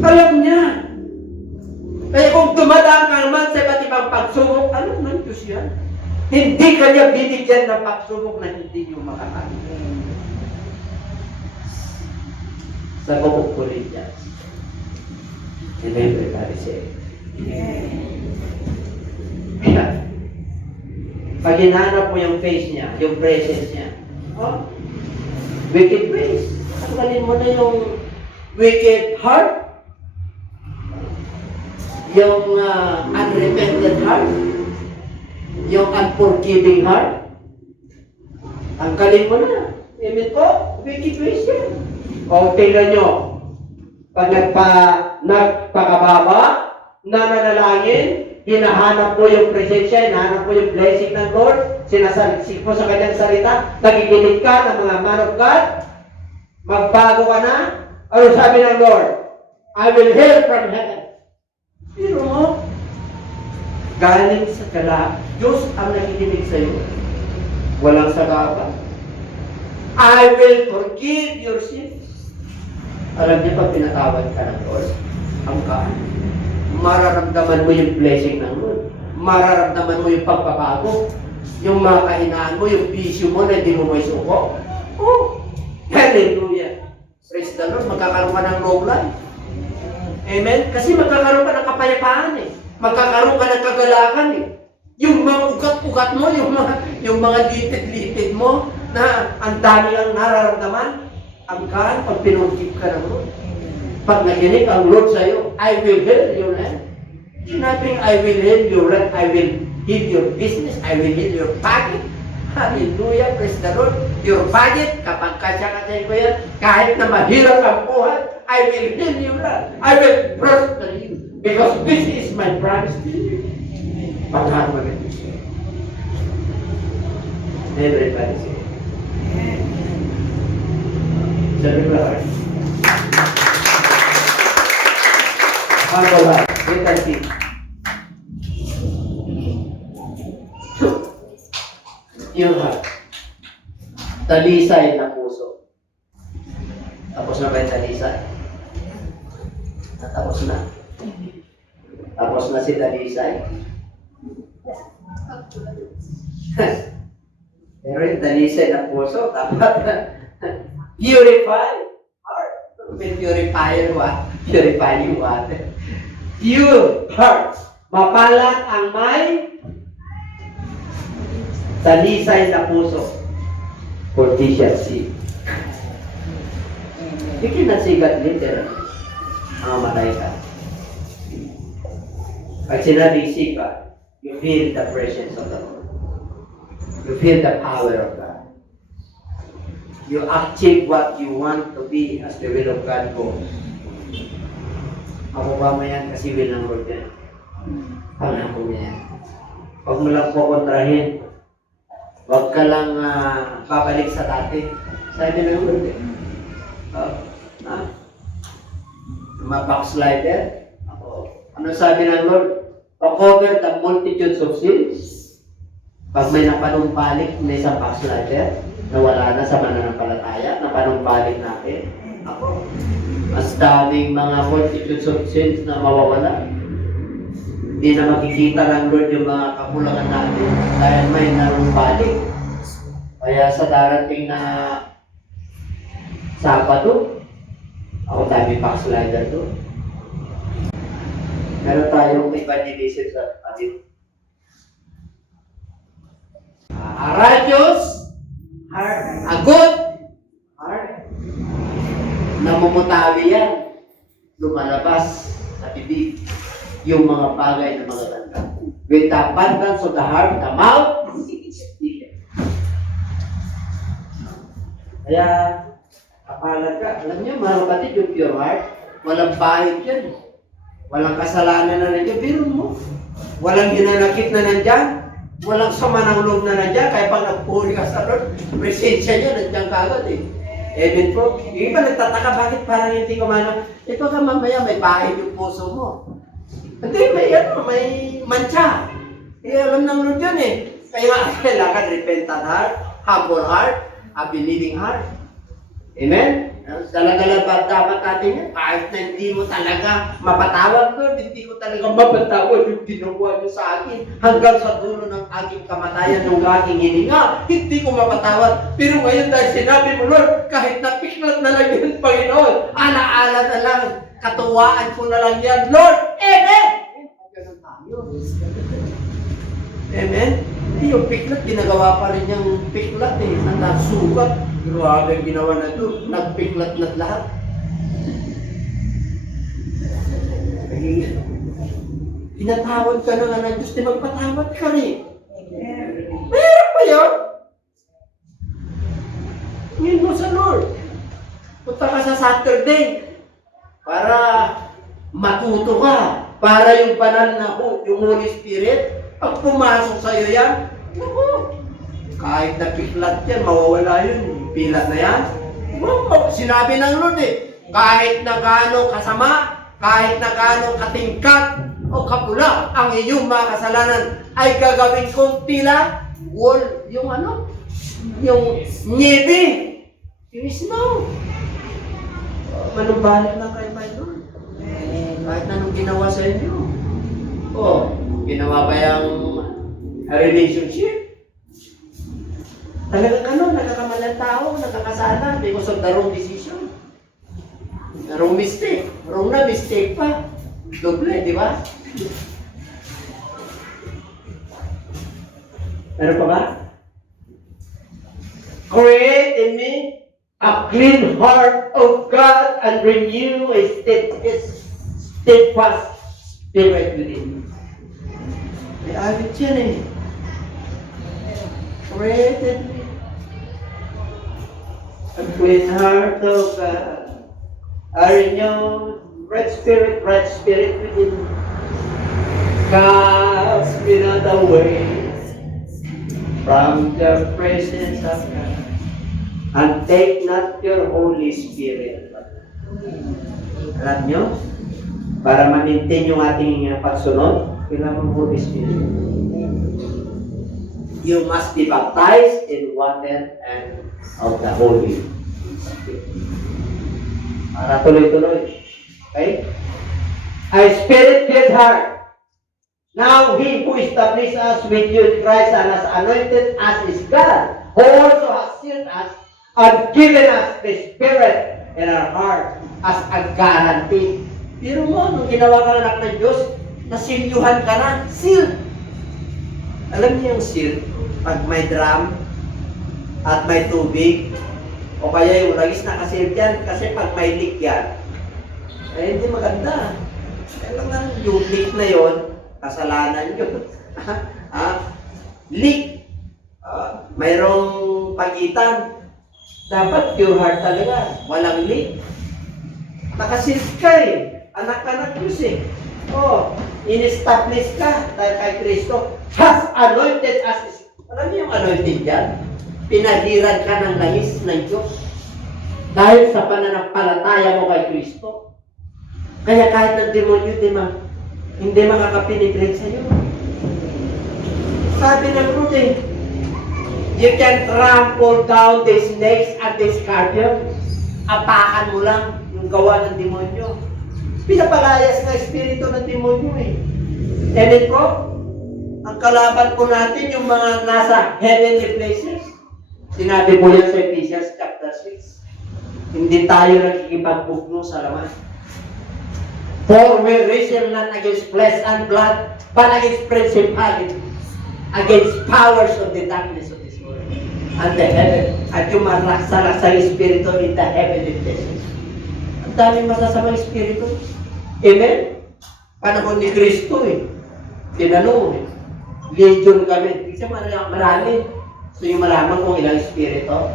Alam niya. Kaya kung dumadaan ka naman sa iba't ibang pagsubok, alam ng Diyos yan. Hindi ka niya binigyan ng pagsubok na hindi niyo makakalimutan. Sa kukulit niya. And everybody say, kaya, pag hinanap mo yung face niya, yung presence niya, oh, wicked ways. Tanggalin mo na yung wicked heart, yung unrepentant heart, yung unforgiving heart. Tanggalin mo na. Amen po? Wicked ways yan. O tingnan nyo, pag nagpakababa, nananalangin, hinahanap mo yung presensya, hinahanap mo yung blessing ng Lord, sinasalisik mo sa kanyang salita, nakikinig ka ng mga man of God, magbago ka na, ano sabi ng Lord? I will hear from heaven. Pero mo, galing sa kala, Diyos ang nakikinig sa iyo. Walang sagapa. I will forgive your sins. Alam niyo, pag pinatawad ka ng Lord, ang kaan, mararamdaman mo yung blessing ng Lord. mararamdaman mo yung pagbabago. Yung mga kahinaan mo, yung bisyo mo na hindi mo may suko. Oh, hallelujah. Praise the Lord, magkakaroon ka ng long life. Amen? Kasi magkakaroon ka ng kapayapaan eh. Magkakaroon ka ng kagalakan eh. Yung mga ugat-ugat mo, yung mga litid-litid mo, na ang dami ang nararamdaman, ang kaan, pag pinungkip ka ng Lord. Pag nakinig ang Lord sa'yo, I will heal your land. Sinabing, I will heal your land, I will heal your business, I will heal your pocket. Hallelujah, praise the Lord. Your budget, kapag kasya-kasya ko yan, kahit na mahirap ang buhay, I will heal your land. I will prosper you. Because this is my promise to you. Pagkahan mo rin. Everybody say. Sabi ko lang. Ano ba? Wait and see. Yung heart. Talisay na puso. Tapos na ba yung talisay? Tapos na. Tapos na si talisay. Pero yung talisay na puso, dapat purify heart. Purify what? Purify yung water. Pure heart. Mapalat ang may talisay na puso. For he shall see. You cannot see God literally. Mga malaikat. Pag sinabing see God, you feel the presence of the Lord. You feel the power of God. You achieve what you want to be as the will of God goes. Makuha mo yan kasi will ng Lord yan. Pangako mo yan. Huwag mo lang kukontrahin. Huwag ka lang babalik sa dati. Sabi ng Lord eh. Backslider. Ano sabi ng Lord? To cover the multitudes of sins. Pag may napanumpalik na isang backslider, na wala na sa mananampalataya, napanumpalik natin. Ako. Mas daming mga multitudes of sins na mawawala. Hindi na makikita ng Lord yung mga kakulangan natin dahil may nanumpalik. Kaya sa darating na Sabado, ako dami backslider doon. Meron tayong evangelism sa atin. A righteous heart, a good heart. Namumutawi yan. Lumalabas sa bibig yung mga bagay na magaganda. With the abundance of the heart, the mouth speaketh. Kaya, kapalag ka. Alam niyo, mga kapatid, yung pure heart, walang bahid yan. Walang kasalanan na nandiyan. Pero mo, walang hinanakit na nandiyan. Walang sama ng loob na nandiyan. Kaya pag nagpuri ka sa Lord, presensya niya, nandiyan ka agad eh. Amen po. Yung iba nagtataka, bakit parang hindi kumana? Ito ka mamaya, may bahid yung puso mo. Hindi, may mancha. Eh, alam ng Lord yun eh. Kaya kailangan repentant heart, humble heart, a believing heart. Amen? Talaga ba dapat natin yan? Kahit na hindi mo talaga mapatawad, Lord, hindi ko talaga mapatawad yung ginawa niyo sa akin. Hanggang sa dulo ng aking kamatayan, ng aking hininga, hindi ko mapatawad. Pero ngayon dahil sinabi mo, Lord, kahit napiklat na lang yun, Panginoon, ala-ala na lang, katuwaan ko na lang yan, Lord, Amen! Ganun tayo. Amen? Yung piklat, ginagawa pa rin yung piklat eh, na nasugat. Grabe ang ginawa na ito, nagpiklat-lat lahat. Pinatawad ka na nga ng Diyos, di magpatawad ka rin. Mayroon pa yun. Ngayon mo sa Lord. Punta ka sa Saturday para matuto ka. Para yung banal na yung Holy Spirit, pag pumasok sa'yo yan, kahit na piklat yan, mawawala yun. Yung pilat na yan. Sinabi ng Lord eh, kahit na gaano kasama, kahit na gaano katingkat o kapula ang iyong mga kasalanan, ay gagawin kong tila wall, yung ano? Yung niebe. Yung snow. Manumbalik lang kayo by Lord. Kahit na anong ginawa sa inyo. Ginawa ba yung relationship? Talagang ano, nagkakamalang tao, nagkakasala because of the wrong decision. Wrong mistake. Wrong na mistake pa. Doble, di ba? Meron pa ba? Create in me a clean heart, O God, and renew a steadfast spirit within me. May awit yan eh. Create in me a clean heart, O God, and renew right spirit within me. Cast me not away from the presence of God, and take not your Holy Spirit. Alam nyo, para ma-maintain yung ating pagsunod, kailangan ng Holy Spirit. You must be baptized in water and of the Holy Spirit. Para tuloy-tuloy. Okay? A spirit-filled heart. Now, He who established us with you in Christ and has anointed us is God, who also has sealed us and given us the Spirit in our heart as a guarantee. Pero mo, nung ginawa ka anak ng Diyos, nasilyuhan ka na, sealed. Alam niyo yung sealed? Pag may drum at may tubig, o kaya yung lagis nakasealed yan, kasi pag may leak yan, eh hindi maganda. Kailangan yung leak na yon, kasalanan yun. Leak. Mayroong pagitan. Dapat pure heart talaga. Walang leak. Nakasealed ka eh. Anak-anak Diyos eh. In-establish ka dahil kay Kristo. Has anointed us. Alam niyo yung anointed yan? Pinahiran ka ng langis ng Diyos. Dahil sa pananampalataya mo kay Kristo. Kaya kahit ng demonyo, hindi makakapenetrate sa iyo. Sabi ng Lord eh, you can trample down the snakes and the scorpions. Apakan mo lang yung gawa ng demonyo. Pinapalayas na espiritu ng demonyo eh. Amen po? Ang kalaban po natin yung mga nasa heavenly places. Sinabi po yan sa Ephesians chapter 6. Hindi tayo nakikipagbugno sa laman. For we wrestle not against flesh and blood, but against principalities, against powers of the darkness of this world, and the heaven, at yung marasarasang espiritu in the heavenly places. Ang daming masasamang espiritu. Amen? Panahon ni Kristo eh. Tinanong eh. Legion kami. Kasi marami. So yung malaman kung ilang espiritu.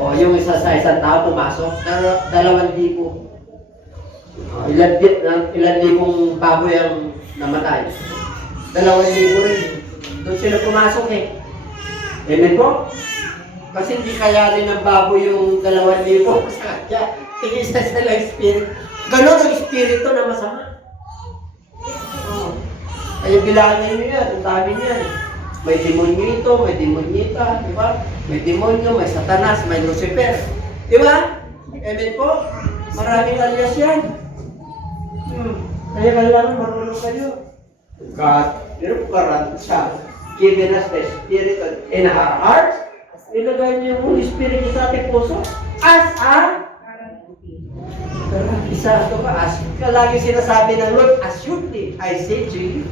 O yung isa sa isang tao pumasok, 2,000. Ilan libong baboy ang namatay. 2,000 rin. Doon sila pumasok eh. Amen po? Kasi hindi kayanin ng baboy yung 2,000 sa kanya. Tingisa sila ang spirit. Ganon ang espiritu na masama. Kaya bilangin nyo yan. Ang dami niyan. May demonyo ito, may demonyita. Di ba? May demonyo, may satanas, may Lucifer. Di ba? Amen po? Maraming alias yan. Kaya kailangan marunong kayo. God, pero karan siya, given us the Spirit in our hearts, ilagay niyo yung Holy Spirit sa ating puso as a isa ito ka, as lagi sinasabi ng Lord, assuredly, I say to you.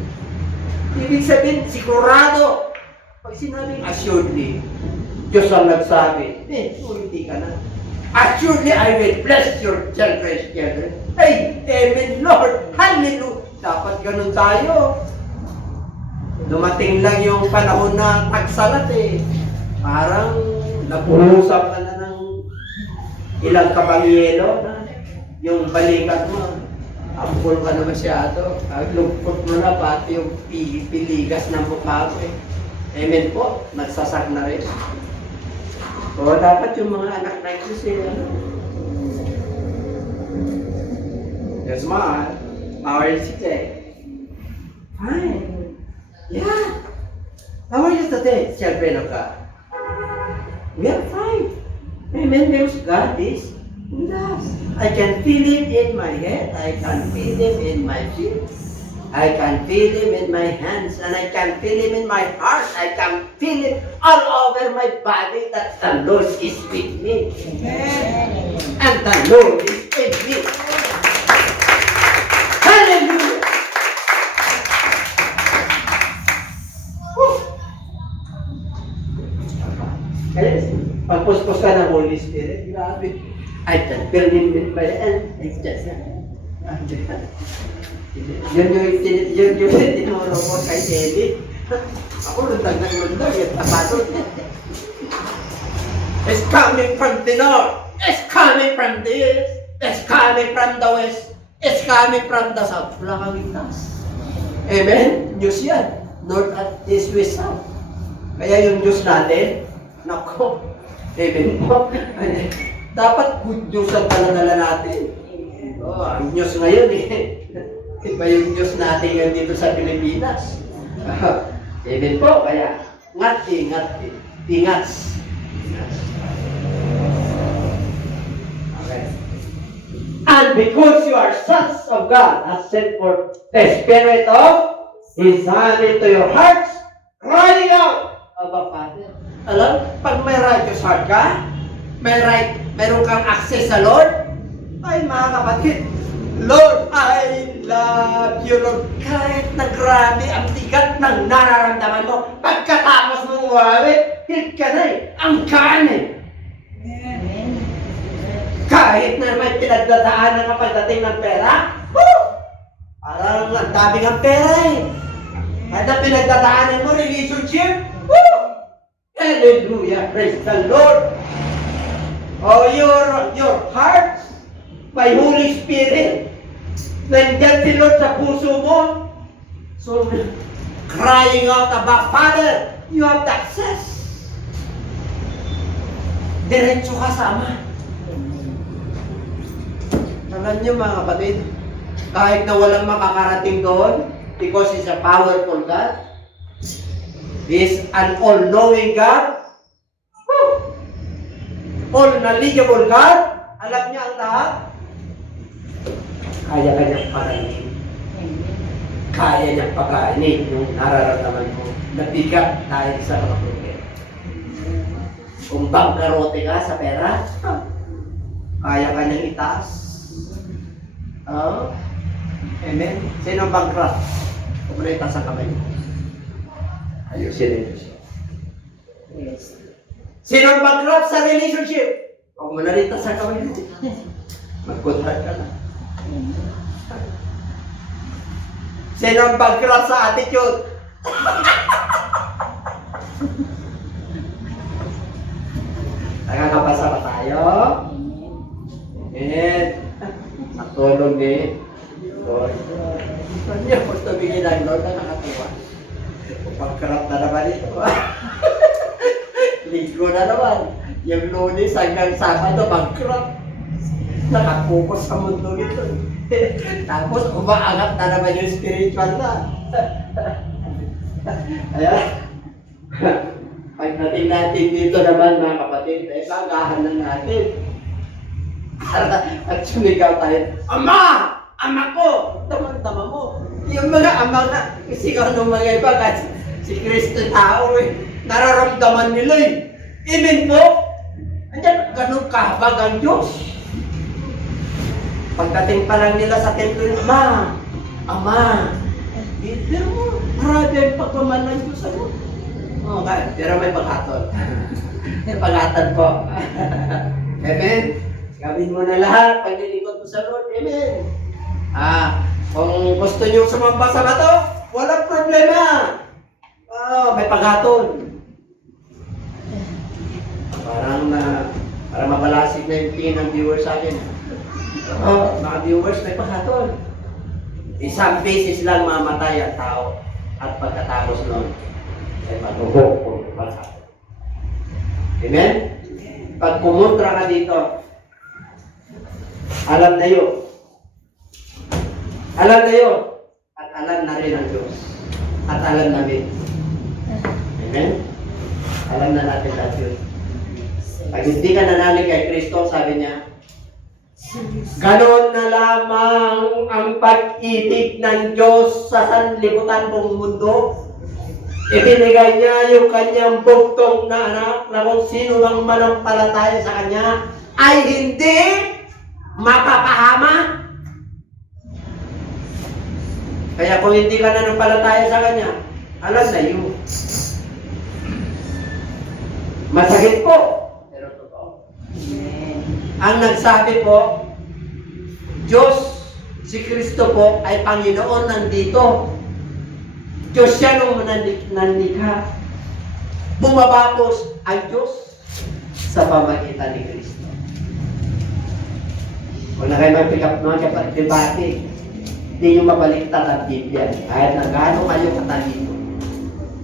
Ibig sabihin, sigurado. Pag sinabing assuredly, Diyos ang nagsabi, hindi ka na. Assuredly, I will bless your children. Hey, amen, Lord. Hallelujah. Dapat ganun tayo. Dumating lang yung panahon na pagsalat eh. Parang napulusap ka na ng ilang kabangyelo na yung balikat mo. Ampul ka na masyado. Lugpot mo na pati yung piligas ng mukha mo eh. Amen po. Nagsasak na rin. O dapat yung mga anak na ito siya. Yes, Ma. How are you today? Fine. Yeah. How are you today, children of God? We are fine. Amen. Because God is with us. I can feel Him in my head. I can feel Him in my feet. I can feel Him in my hands and I can feel Him in my heart. I can feel it all over my body that the Lord is with me. And the Lord is with me. Hallelujah! Kaya, pagpuspos ka ng Holy Spirit, grabe. I can feel Him in my hands. Yun yung tinuro ko kay David. Ako lundag, yung tapatot. It's coming from the north. It's coming from the east. It's coming from the west. It's coming from the south. Wala kang ligtas. Amen? Diyos yan. North at east, west, south. Kaya yung Diyos natin, nako. Amen po. Dapat good news ang talanala natin. Oh, ang Diyos ngayon iba yung Diyos natin ngayon dito sa Pilipinas. Amen po, kaya ingat. Okay. And because you are sons of God, has sent forth the Spirit of His Son into your hearts, crying out, Abba Father. Alam, pag may righteous heart ka, meron kang access sa Lord, ay mga kapatid, Lord, I love you, Lord. Kahit na grabe ang tigat ng nararamdaman mo, pagkatapos mo umawit, hit ka na eh. Ang kanin. Kahit na may pinagdadaanan ka pagdating ng pera, parang ang dami ng pera eh. Kahit na pinagdadaanan mo, relationship, hallelujah, praise the Lord. Oh, your heart, by Holy Spirit, nandiyan si Lord sa puso mo. So, crying out about, Father, you have the access. Diretso ka sa Ama. Alam niyo mga kapatid, kahit na walang makakarating doon, because He's a powerful God, He's an all-knowing God, all-knowledgeable God, alam niya ang lahat, kaya niyang paganin. Kaya niyang paganin yung nararamdaman mo na bigat dahil sa mga problema. Kung bangkarote ka sa pera, kaya ka niyang itaas. Amen? Sino bankrupt? Kung muna itaas ang kamay mo. Ayusin ito siya. Sino bankrupt sa relationship? Kung muna rin itaas ang kamay mo. Mag-good heart ka lang. Sino ang bankrupt sa attitude? Nakakapasa pa tayo? Amen. Sa tulong ni Lord. Saan niya kung tumingin ang Lord na nakatuwa? Bankrupt na naman ito. Linggo na naman. Yung Lunes hanggang Sabado, bankrupt. Nakapokus sa mundo nito. Tapos umaangat na naman yung spiritual na. Ayan. Pagdating natin dito naman mga kapatid, pagahan na natin. At sumigaw tayo, Ama! Ama ko! Tama-tama mo. Yung mga ama nga, kasi ano mga iba, kasi si Kristo tao eh, nararamdaman nila eh. Amen po? Andiyan, ganun kahabag ang Diyos. Pagdating pa lang nila sa templo, Ama! Ama! Pero grabe ang pagmamahal ng Diyos ano? Okay, pero may paghatol. May paghatol po. Amen? Gawin mo na lahat, paglilingkod mo sa Lord. Amen? Kung gusto nyo sumamba sa bato, walang problema. May paghatol. Para mabalasig na yung tingin ng viewers sa akin. Mga viewers, may paghatol. Isang beses lang mamatay ang tao at pagkatapos nun ay maguhok kung paghatol. Amen? Pag kumontra ka dito, alam na yun. Alam na yun. At alam na rin ang Diyos. At alam namin. Amen? Alam na natin lahat yun. Pag hindi ka nanalig kay Kristo, sabi niya, Ganon na lamang ang pag-ibig ng Diyos sa sanlibutan buong mundo. Ibinigay niya yung kanyang bugtong na anak na kung sino mang manampalataya sa kanya ay hindi mapapahama. Kaya kung hindi ka nanampalataya sa kanya, alam na yun. Masakit po. Pero totoo. Ang nagsabi po, Diyos, si Kristo po ay Panginoon nandito. Diyos siya nung nandikha. Bumaba po ang Diyos sa pamagitan ni Kristo. Kung na kayo mag-pick up naman kapag debate, hindi nyo mabaliktad ang Biblia. Kahit na gaano kayo katalino.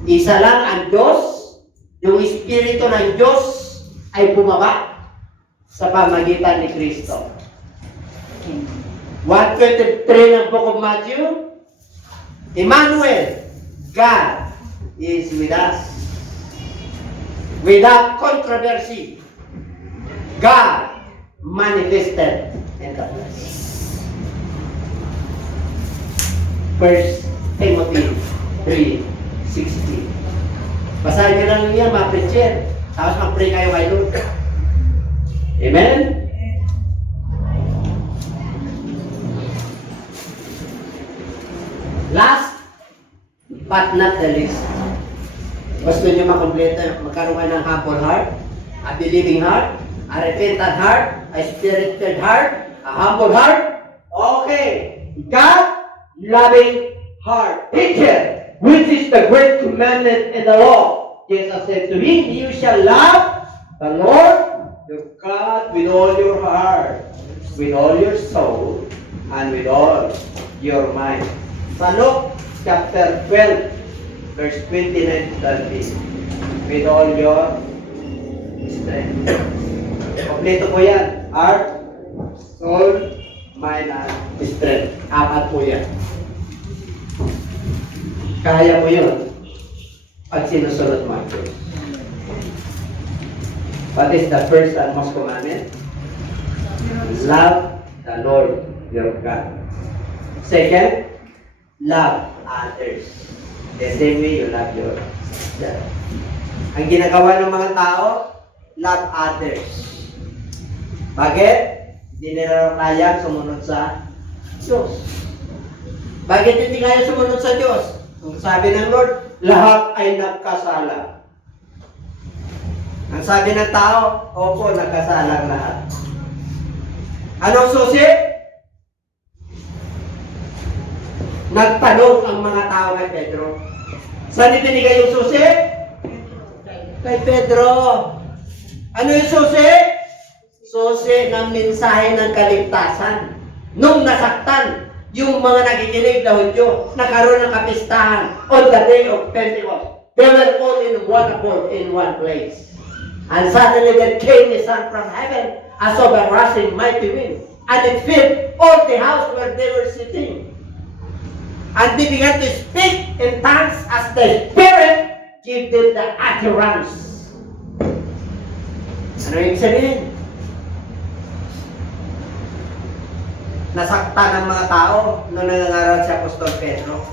Isa lang ang Diyos, yung Espiritu ng Diyos ay bumaba sa pamagitan ni Kristo. 1:23 ng Book of Matthew, Emmanuel, God is with us. Without controversy, God manifested in the flesh. 1 Timothy 3:16. Basahin nyo lang yan, mga preacher. Tapos mag-pray kayo kay Lord. Amen? Last but not the least. Gusto nyo makompleto, magkaroon kayo ng humble heart, a believing heart, a repentant heart, a spirit-filled heart, a humble heart. Okay. God-loving heart. Teacher, which is the great commandment in the law? Jesus said to him, you shall love the Lord your God with all your heart, with all your soul, and with all your mind. Sa Luke chapter 12, verse 29 to 30. With all your strength. Kompleto po yan. Heart, soul, mind, and strength. Apat po yan. Kaya mo yun pag sinusunod mo ang Diyos. What is the first and most commandment? Love the Lord your God. Second, love others. The same way you love yourself. Ang ginagawa ng mga tao, love others. Bakit? Hindi nila kaya sumunod sa Diyos. Bakit hindi kaya sumunod sa Diyos? Ang sabi ng Lord, lahat ay nagkasala. Ang sabi ng tao, opo, nagkasala lahat. Anong susi? Nagtanong ang mga tao kay Pedro. Saan ibinigay yung susi? Kay Pedro. Ano yung susi? Susi ng mensahe ng kaligtasan. Nung nasaktan, yung mga nakikinig na Hudyo, nakaroon ng kapistahan on the day of Pentecost. They were all in one accord, in one place. And suddenly there came a sound from heaven, as of a rushing mighty wind, and it filled all the house where they were sitting. And they began to speak in tongues as the Spirit gave them the utterance. Ano yung sabihin? Nasaktan ng mga tao nung nangangaral si Apostol Pedro.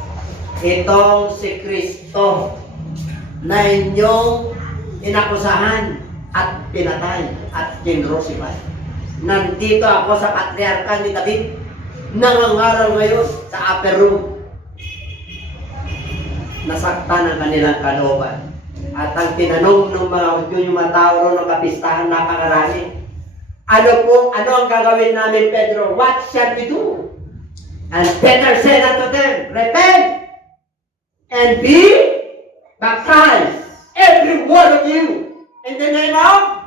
Itong si Kristo na inyong inakusahan at pinatay at kinrucify. Nandito ako sa patriarka ni David, nangangaral ngayon sa upper room. Nasaktan ang kanilang kalooban. At ang tinanong ng mga Hudyo, yung mga tao ron ng kapistahan, napakarami. Ano ang gagawin namin, Pedro? What shall we do? And Peter said unto them, repent and be baptized, every one of you, in the name of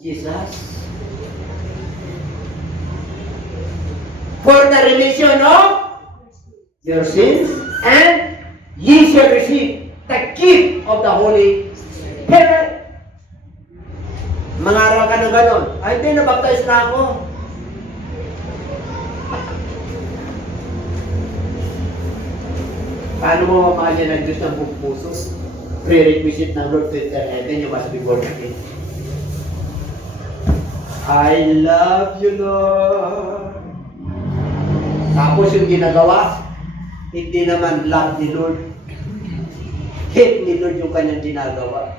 Jesus. For the remission of your sins, and ye shall receive the gift of the Holy Spirit. Mangaral ka ng ganon. Ay, hindi, nabaptize na ako. Paano mo mamahalin ng Diyos ng buong puso? Prerequisite ng Lord to enter heaven, you must be born again. I love you, Lord. Tapos yung ginagawa, hindi naman love ni Lord. Hate ni Lord yung kanyang ginagawa.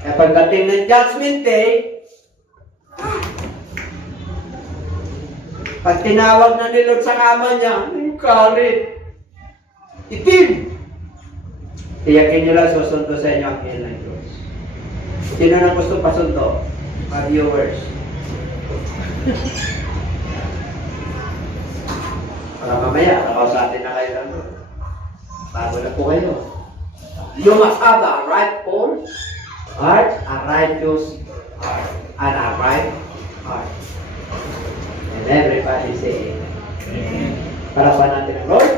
Kaya pagdating ng Judgment Day, pag tinawag na ni Lord sa kama niya, yung kalit, itim. Tiyakin nyo lang, susundo sa inyo ang angel ng Diyos. Sino na gusto pasundo? Mga viewers. Para mamaya, nakausapin na kayo lang. Bago na po kayo. You must have a rightful heart, a righteous heart, and a right heart. And everybody say amen. Para pa natin ang Lord.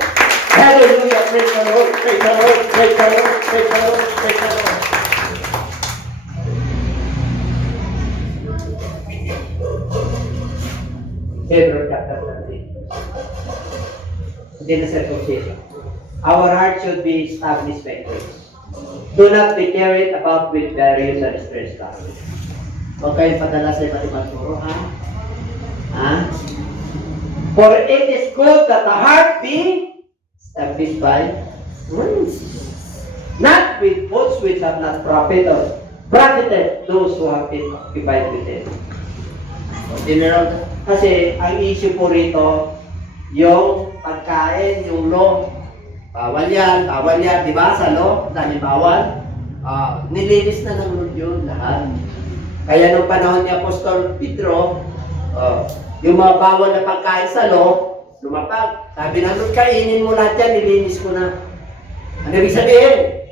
Hallelujah! Praise the Lord! Praise the Lord! Praise the Lord! Praise the Lord! Praise the Lord! Hebrews chapter 13. Hindi na circumcision. Our heart should be established by grace. Do not be carried about with various and strange doctrines. Huwag kayong padala sa iba't ibang turo, ha? Ha? For it is good that the heart be established by grace, not with books which have not profited those who have been occupied with it. Kasi ang issue po rito, yung pagkain, yung law, bawal yan, di ba? Sa law, dahil bawal. Nilinis na ng Lord yun lahat. Kaya nung panahon ni Apostol Pedro, yung mga bawal na pagkain sa law, lumapag. Sabi na Lord, kainin mo lahat yan, nilinis ko na. Ano ibig sabihin?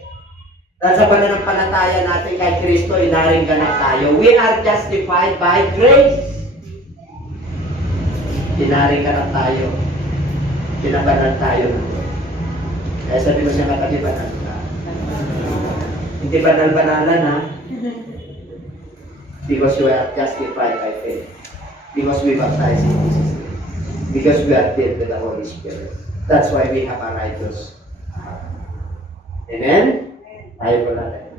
Dahil sa pananampalataya natin kay Kristo, inaring ganap tayo. We are justified by grace. Inaring ganap tayo. Pinabanan tayo ng Lord. Kaya sabi mo siya katabi, banal ka. Hindi banal-banalan, ha? Because you are justified by faith. Because we baptize in Jesus' name. Because we are filled with the Holy Spirit. That's why we have a righteous heart. Amen? Tayo po natin.